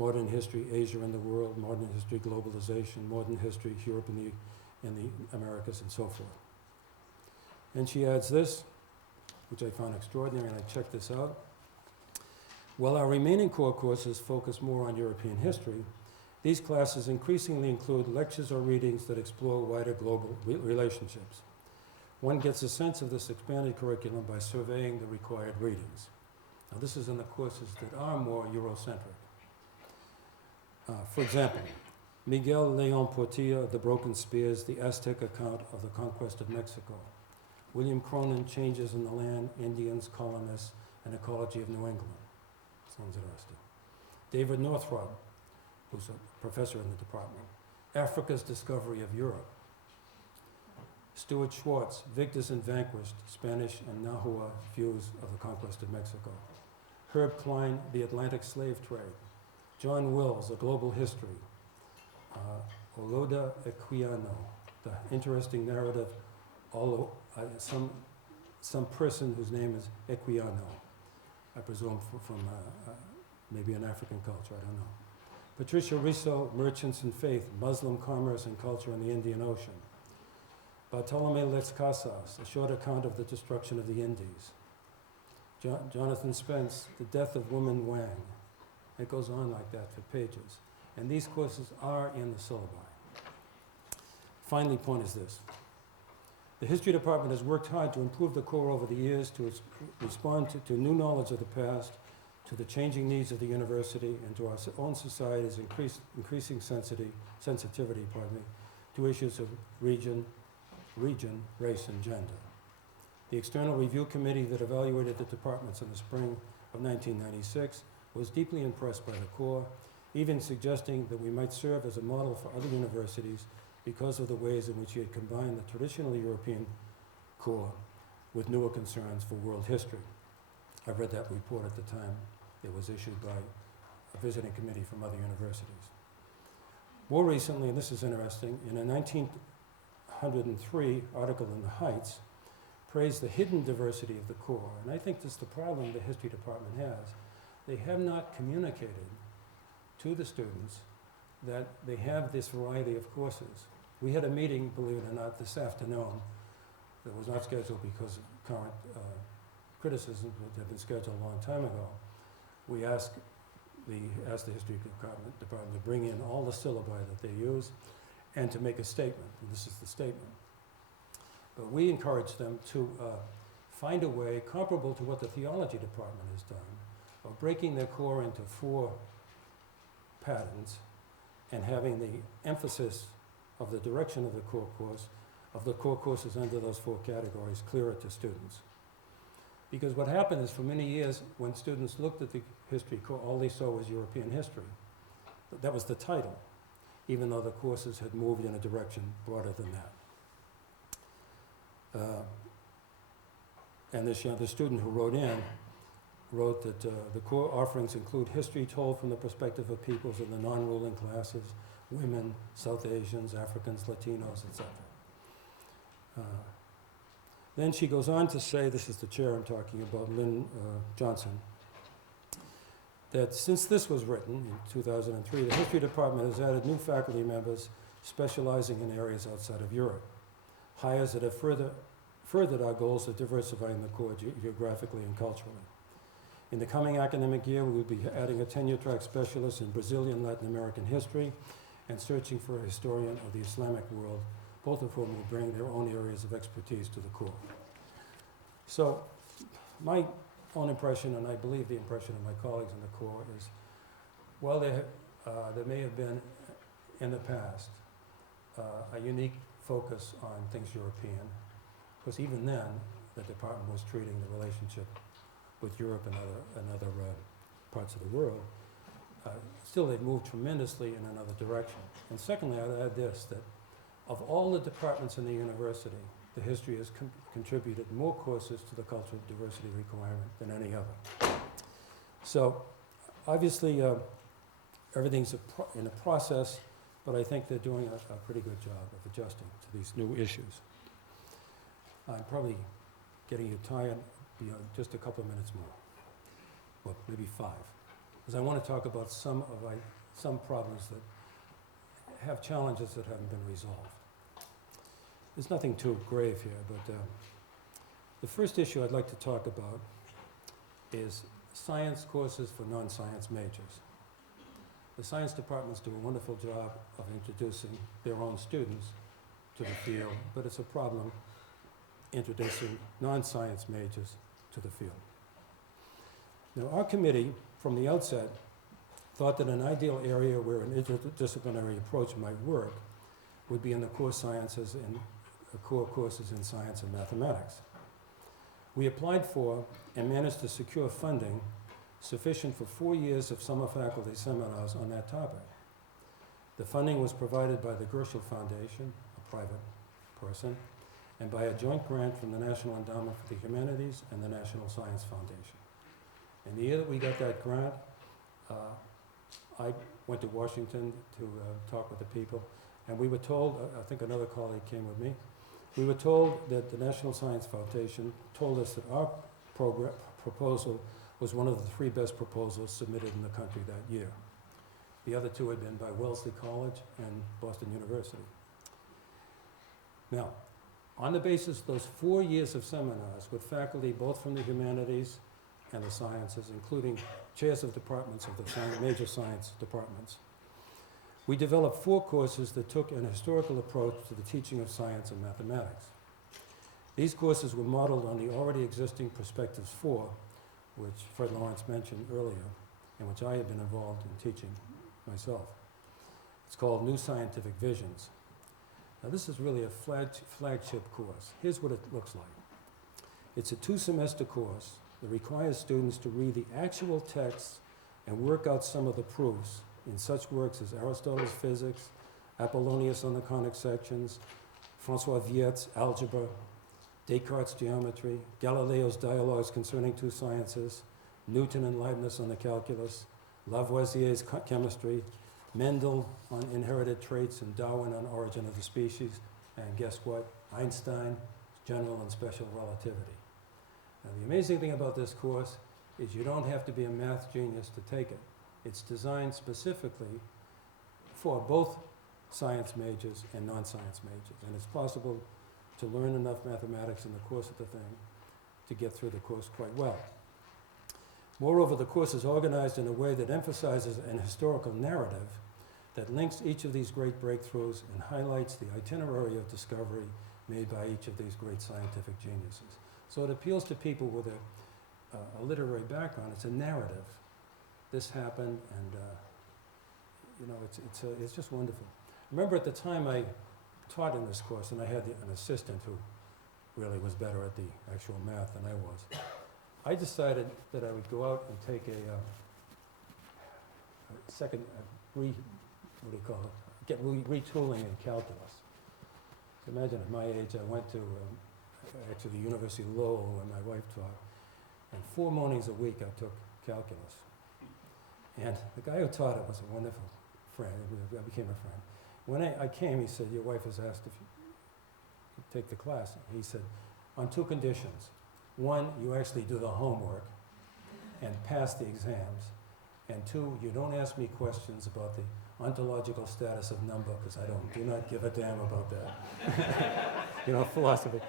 modern history, Asia and the world, modern history, globalization, modern history, Europe and the Americas, and so forth. And she adds this, which I found extraordinary, and I checked this out. While our remaining core courses focus more on European history, these classes increasingly include lectures or readings that explore wider global relationships. One gets a sense of this expanded curriculum by surveying the required readings. Now, this is in the courses that are more Eurocentric. For example, Miguel León Portilla, The Broken Spears, The Aztec Account of the Conquest of Mexico. William Cronin, Changes in the Land, Indians, Colonists, and Ecology of New England. Sounds interesting. David Northrop, who's a professor in the department. Africa's Discovery of Europe. Stuart Schwartz, Victors and Vanquished, Spanish and Nahua Views of the Conquest of Mexico. Herb Klein, The Atlantic Slave Trade. John Wills, A Global History. Oloda Equiano, The Interesting Narrative, some person whose name is Equiano, I presume from maybe an African culture, I don't know. Patricia Risso, Merchants and Faith, Muslim Commerce and Culture in the Indian Ocean. Bartolome Las Casas, A Short Account of the Destruction of the Indies. Jonathan Spence, The Death of Woman Wang. It goes on like that for pages. And these courses are in the syllabi. Finally, point is this. The history department has worked hard to improve the core over the years to respond to new knowledge of the past, to the changing needs of the university, and to our own society's increasing sensitivity to issues of region, race, and gender. The external review committee that evaluated the departments in the spring of 1996 was deeply impressed by the core, even suggesting that we might serve as a model for other universities because of the ways in which he had combined the traditional European core with newer concerns for world history. I read that report at the time. It was issued by a visiting committee from other universities. More recently, and this is interesting, in a 1903 article in The Heights, praised the hidden diversity of the core. And I think this is the problem the history department has. They have not communicated to the students that they have this variety of courses. We had a meeting, believe it or not, this afternoon that was not scheduled because of current criticisms that had been scheduled a long time ago. We asked the history department to bring in all the syllabi that they use and to make a statement. And this is the statement. But we encouraged them to find a way comparable to what the theology department has done of breaking their core into 4 patterns and having the emphasis of the direction of the core courses under those 4 categories clearer to students. Because what happened is for many years when students looked at the history core, all they saw was European history. That was the title, even though the courses had moved in a direction broader than that. And the student who wrote that the core offerings include history told from the perspective of peoples of the non-ruling classes, women, South Asians, Africans, Latinos, etc. Then she goes on to say, this is the chair I'm talking about, Lynn Johnson, that since this was written in 2003, the history department has added new faculty members specializing in areas outside of Europe, hires that have furthered our goals of diversifying the core geographically and culturally. In the coming academic year, we will be adding a tenure-track specialist in Brazilian Latin American history and searching for a historian of the Islamic world, both of whom will bring their own areas of expertise to the core. So my own impression, and I believe the impression of my colleagues in the core, is while there may have been in the past a unique focus on things European, because even then the department was treating the relationship with Europe and other parts of the world, still they've moved tremendously in another direction. And secondly, I'd add this, that of all the departments in the university, the history has contributed more courses to the cultural diversity requirement than any other. So obviously everything's in a process, but I think they're doing a pretty good job of adjusting to these new issues. I'm probably getting you tired. Just a couple of minutes more, well, maybe 5. because I want to talk about some problems that have challenges that haven't been resolved. There's nothing too grave here, but the first issue I'd like to talk about is science courses for non-science majors. The science departments do a wonderful job of introducing their own students to the field, but it's a problem introducing non-science majors to the field. Now, our committee, from the outset, thought that an ideal area where an interdisciplinary approach might work would be in the core sciences and core courses in science and mathematics. We applied for and managed to secure funding sufficient for 4 years of summer faculty seminars on that topic. The funding was provided by the Gershel Foundation, a private person, and by a joint grant from the National Endowment for the Humanities and the National Science Foundation. And the year that we got that grant, I went to Washington to talk with the people, and we were told, I think another colleague came with me, we were told that the National Science Foundation told us that our proposal was one of the 3 best proposals submitted in the country that year. The other 2 had been by Wellesley College and Boston University. Now, on the basis of those 4 years of seminars with faculty both from the humanities and the sciences, including chairs of departments of the major science departments, we developed 4 courses that took an historical approach to the teaching of science and mathematics. These courses were modeled on the already existing Perspectives 4, which Fred Lawrence mentioned earlier, and which I have been involved in teaching myself. It's called New Scientific Visions. Now, this is really a flagship course. Here's what it looks like. It's a 2-semester course that requires students to read the actual texts and work out some of the proofs in such works as Aristotle's Physics, Apollonius on the conic sections, François Viet's Algebra, Descartes' Geometry, Galileo's Dialogues Concerning Two Sciences, Newton and Leibniz on the Calculus, Lavoisier's Chemistry, Mendel on Inherited Traits, and Darwin on Origin of the Species, and guess what? Einstein, General and Special Relativity. Now, the amazing thing about this course is you don't have to be a math genius to take it. It's designed specifically for both science majors and non-science majors, and it's possible to learn enough mathematics in the course of the thing to get through the course quite well. Moreover, the course is organized in a way that emphasizes an historical narrative that links each of these great breakthroughs and highlights the itinerary of discovery made by each of these great scientific geniuses. So it appeals to people with a literary background. It's a narrative. This happened, and it's just wonderful. Remember, at the time I taught in this course, and I had an assistant who really was better at the actual math than I was. I decided that I would go out and take a second, get retooling in calculus. So imagine at my age, I went to actually the University of Lowell where my wife taught, and 4 mornings a week I took calculus. And the guy who taught it was a wonderful friend. I became a friend. When I came, he said, your wife has asked if you could take the class. He said, on 2 conditions. 1, you actually do the homework and pass the exams. And 2, you don't ask me questions about the ontological status of number, because I do not give a damn about that. Philosophy.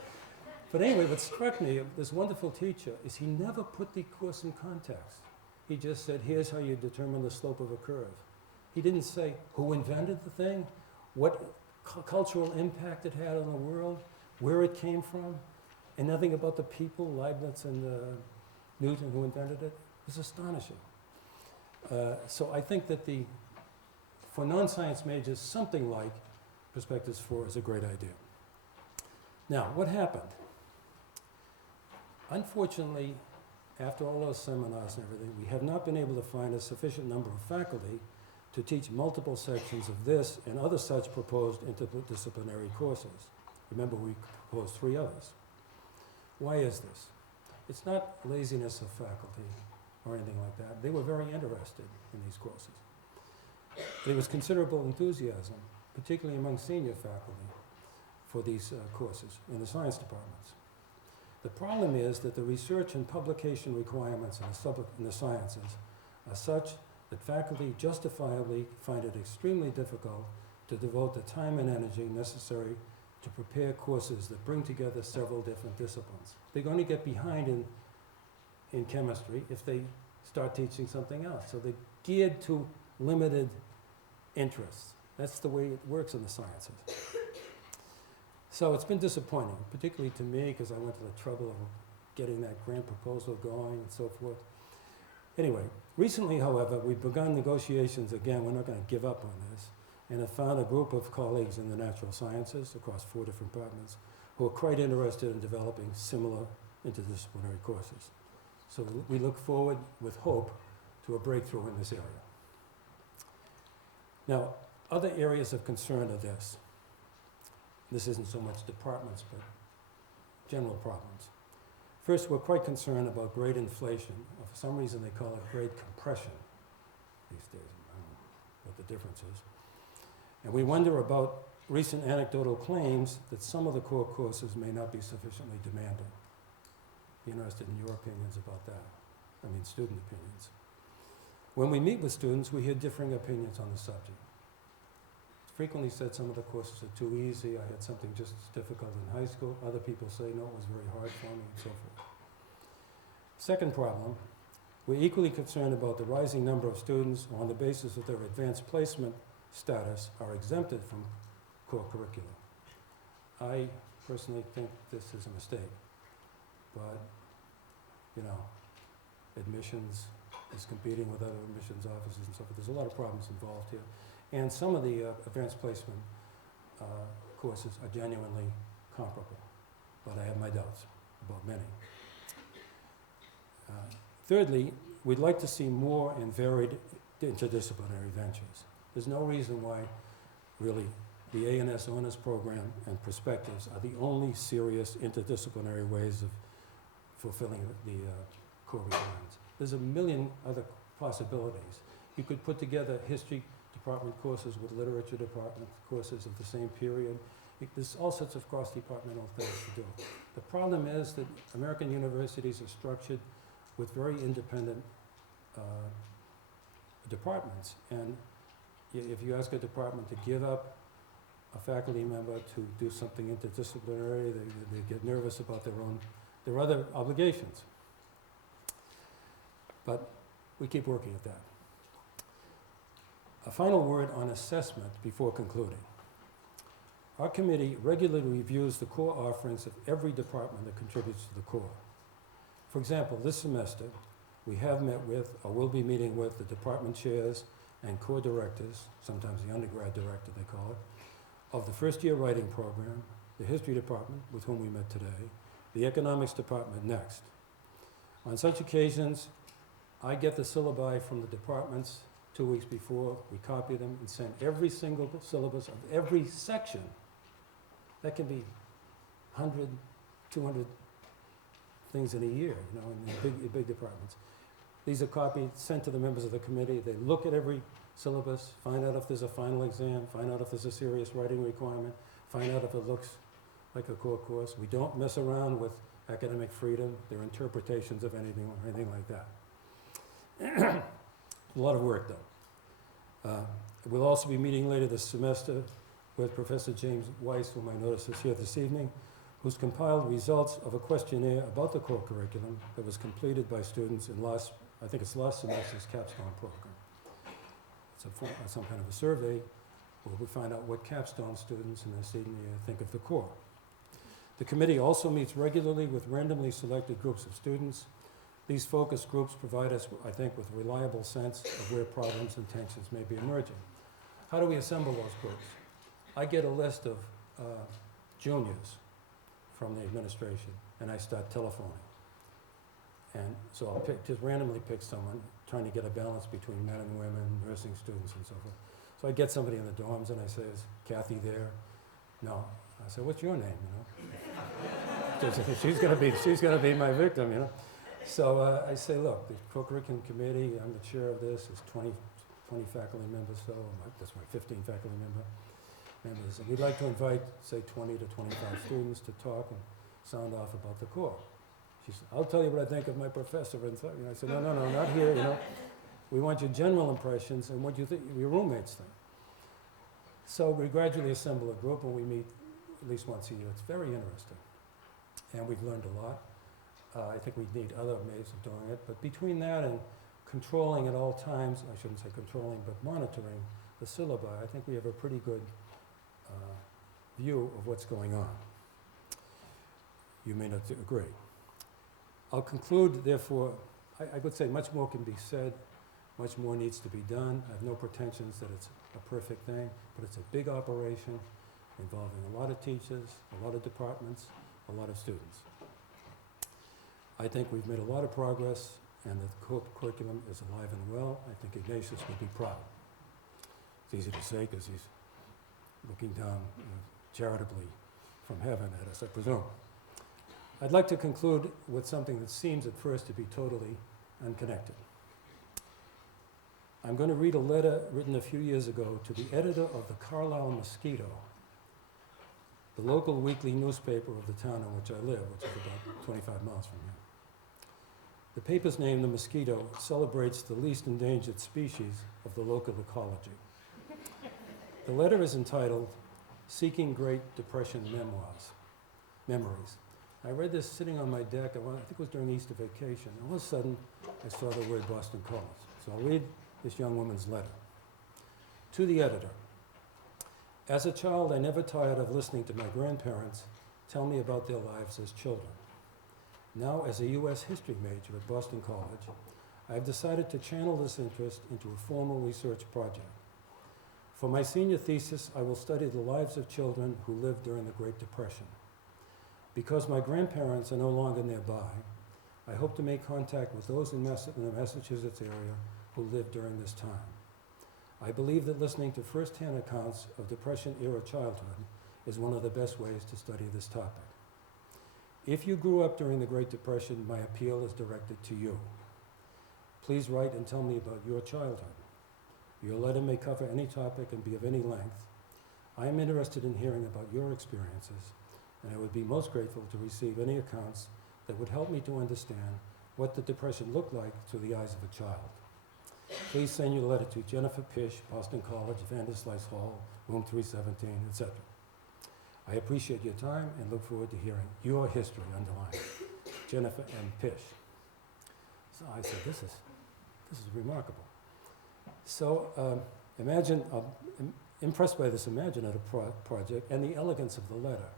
But anyway, what struck me of this wonderful teacher is he never put the course in context. He just said, here's how you determine the slope of a curve. He didn't say who invented the thing, what cultural impact it had on the world, where it came from, and nothing about the people, Leibniz and Newton, who invented it. It was astonishing. So I think that for non-science majors, something like Perspectives 4 is a great idea. Now, what happened? Unfortunately, after all those seminars and everything, we have not been able to find a sufficient number of faculty to teach multiple sections of this and other such proposed interdisciplinary courses. Remember, we proposed 3 others. Why is this? It's not laziness of faculty or anything like that. They were very interested in these courses. There was considerable enthusiasm, particularly among senior faculty, for these courses in the science departments. The problem is that the research and publication requirements in the sciences are such that faculty justifiably find it extremely difficult to devote the time and energy necessary to prepare courses that bring together several different disciplines. They're going to get behind in chemistry if they start teaching something else. So they're geared to limited interests. That's the way it works in the sciences. So it's been disappointing, particularly to me, because I went to the trouble of getting that grant proposal going and so forth. Anyway, recently, however, we've begun negotiations again. We're not going to give up on this, and have found a group of colleagues in the natural sciences across 4 different departments who are quite interested in developing similar interdisciplinary courses. So we look forward with hope to a breakthrough in this area. Now, other areas of concern are this. This isn't so much departments, but general problems. First, we're quite concerned about grade inflation, or for some reason they call it grade compression these days. I don't know what the difference is. And we wonder about recent anecdotal claims that some of the core courses may not be sufficiently demanding. Be interested in your opinions about that. I mean, student opinions. When we meet with students, we hear differing opinions on the subject. It's frequently said some of the courses are too easy. I had something just as difficult in high school. Other people say, no, it was very hard for me, and so forth. Second problem, we're equally concerned about the rising number of students who, on the basis of their advanced placement status, are exempted from core curricula. I personally think this is a mistake, but, you know, admissions is competing with other admissions offices and so forth. There's a lot of problems involved here. And some of the advanced placement courses are genuinely comparable, but I have my doubts about many. Thirdly, we'd like to see more and varied interdisciplinary ventures. There's no reason why, really, the A&S Honors Program and Perspectives are the only serious interdisciplinary ways of fulfilling the core requirements. There's a million other possibilities. You could put together history department courses with literature department courses of the same period. There's all sorts of cross-departmental things to do. The problem is that American universities are structured with very independent departments, and if you ask a department to give up a faculty member to do something interdisciplinary, they get nervous about their other obligations. But we keep working at that. A final word on assessment before concluding. Our committee regularly reviews the core offerings of every department that contributes to the core. For example, this semester, we have met with, or will be meeting with, the department chairs and core directors, sometimes the undergrad director they call it, of the first year writing program, the history department, with whom we met today, the economics department next. On such occasions, I get the syllabi from the departments 2 weeks before, we copy them and send every single syllabus of every section. That can be 100, 200 things in a year, you know, in big departments. These are copied, sent to the members of the committee. They look at every syllabus, find out if there's a final exam, find out if there's a serious writing requirement, find out if it looks like a core course. We don't mess around with academic freedom, their interpretations of anything or anything like that. A lot of work, though. We'll also be meeting later this semester with Professor James Weiss, whom I notice is here this evening, who's compiled results of a questionnaire about the core curriculum that was completed by students in last semester's capstone program. It's some kind of a survey where we find out what capstone students in their senior year think of the core. The committee also meets regularly with randomly selected groups of students. These focus groups provide us, I think, with a reliable sense of where problems and tensions may be emerging. How do we assemble those groups? I get a list of juniors from the administration, and I start telephoning. And so I'll just randomly pick someone, trying to get a balance between men and women, nursing students, and so forth. So I get somebody in the dorms, and I say, is Kathy there? No. I say, what's your name, you know? she's gonna be my victim, you know? So I say, look, the co-curriculum committee, I'm the chair of this, there's 20 faculty members, so that's my 15 faculty members. And we'd like to invite, say, 20 to 25 students to talk and sound off about the core. She said, I'll tell you what I think of my professor. And so, you know, I said, no, not here, you know. We want your general impressions and what you think your roommates think. So we gradually assemble a group and we meet at least once a year. It's very interesting. And we've learned a lot. I think we need other ways of doing it. But between that and controlling at all times, I shouldn't say controlling, but monitoring the syllabi, I think we have a pretty good view of what's going on. You may not agree. I'll conclude, therefore, I would say much more can be said, much more needs to be done. I have no pretensions that it's a perfect thing, but it's a big operation involving a lot of teachers, a lot of departments, a lot of students. I think we've made a lot of progress, and the curriculum is alive and well. I think Ignatius would be proud. It's easy to say because he's looking down charitably from heaven at us, I presume. I'd like to conclude with something that seems at first to be totally unconnected. I'm going to read a letter written a few years ago to the editor of the Carlisle Mosquito, the local weekly newspaper of the town in which I live, which is about 25 miles from here. The paper's name, The Mosquito, celebrates the least endangered species of the local ecology. The letter is entitled, Seeking Great Depression Memories. I read this sitting on my deck, I think it was during Easter vacation, and all of a sudden I saw the word Boston College. So I'll read this young woman's letter. To the editor, as a child, I never tired of listening to my grandparents tell me about their lives as children. Now, as a U.S. history major at Boston College, I have decided to channel this interest into a formal research project. For my senior thesis, I will study the lives of children who lived during the Great Depression. Because my grandparents are no longer nearby, I hope to make contact with those in the Massachusetts area who lived during this time. I believe that listening to first-hand accounts of Depression-era childhood is one of the best ways to study this topic. If you grew up during the Great Depression, my appeal is directed to you. Please write and tell me about your childhood. Your letter may cover any topic and be of any length. I am interested in hearing about your experiences, and I would be most grateful to receive any accounts that would help me to understand what the Depression looked like through the eyes of a child. Please send your letter to Jennifer Pish, Boston College, Vanderslice Hall, room 317, etc. I appreciate your time and look forward to hearing your history underlined. Jennifer M. Pish. So I said, this is remarkable. So imagine, I'm impressed by this imaginative project and the elegance of the letter.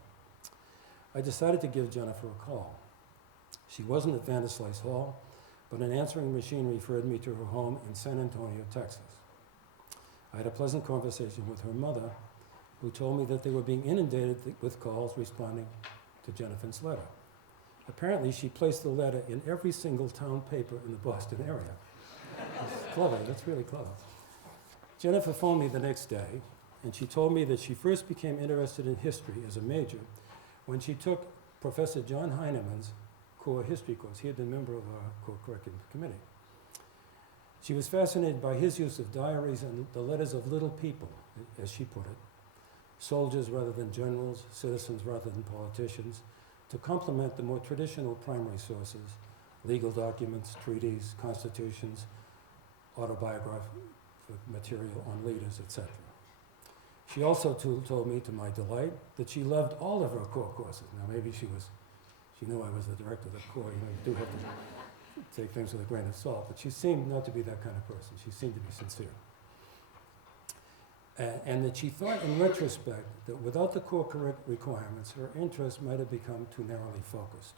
I decided to give Jennifer a call. She wasn't at Vanderslice Hall, but an answering machine referred me to her home in San Antonio, Texas. I had a pleasant conversation with her mother, who told me that they were being inundated with calls responding to Jennifer's letter. Apparently, she placed the letter in every single town paper in the Boston area. That's clever, that's really clever. Jennifer phoned me the next day, and she told me that she first became interested in history as a major when she took Professor John Heinemann's core history course. He had been a member of our core curriculum committee. She was fascinated by his use of diaries and the letters of little people, as she put it, soldiers rather than generals, citizens rather than politicians, to complement the more traditional primary sources, legal documents, treaties, constitutions, autobiographic material on leaders, etc. She also told me, to my delight, that she loved all of her core courses. Now maybe she knew I was the director of the core. You do have to take things with a grain of salt, but she seemed not to be that kind of person. She seemed to be sincere. And that she thought in retrospect that without the core requirements, her interest might have become too narrowly focused.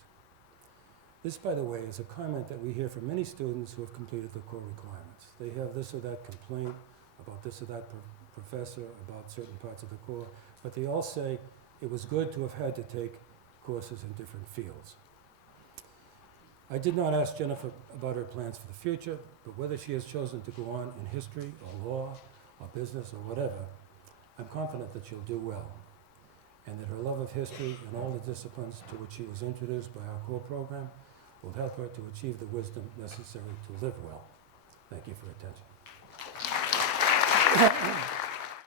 This, by the way, is a comment that we hear from many students who have completed the core requirements. They have this or that complaint about this or that professor, about certain parts of the core, but they all say it was good to have had to take courses in different fields. I did not ask Jennifer about her plans for the future, but whether she has chosen to go on in history or law or business or whatever, I'm confident that she'll do well, and that her love of history and all the disciplines to which she was introduced by our core program will help her to achieve the wisdom necessary to live well. Thank you for your attention.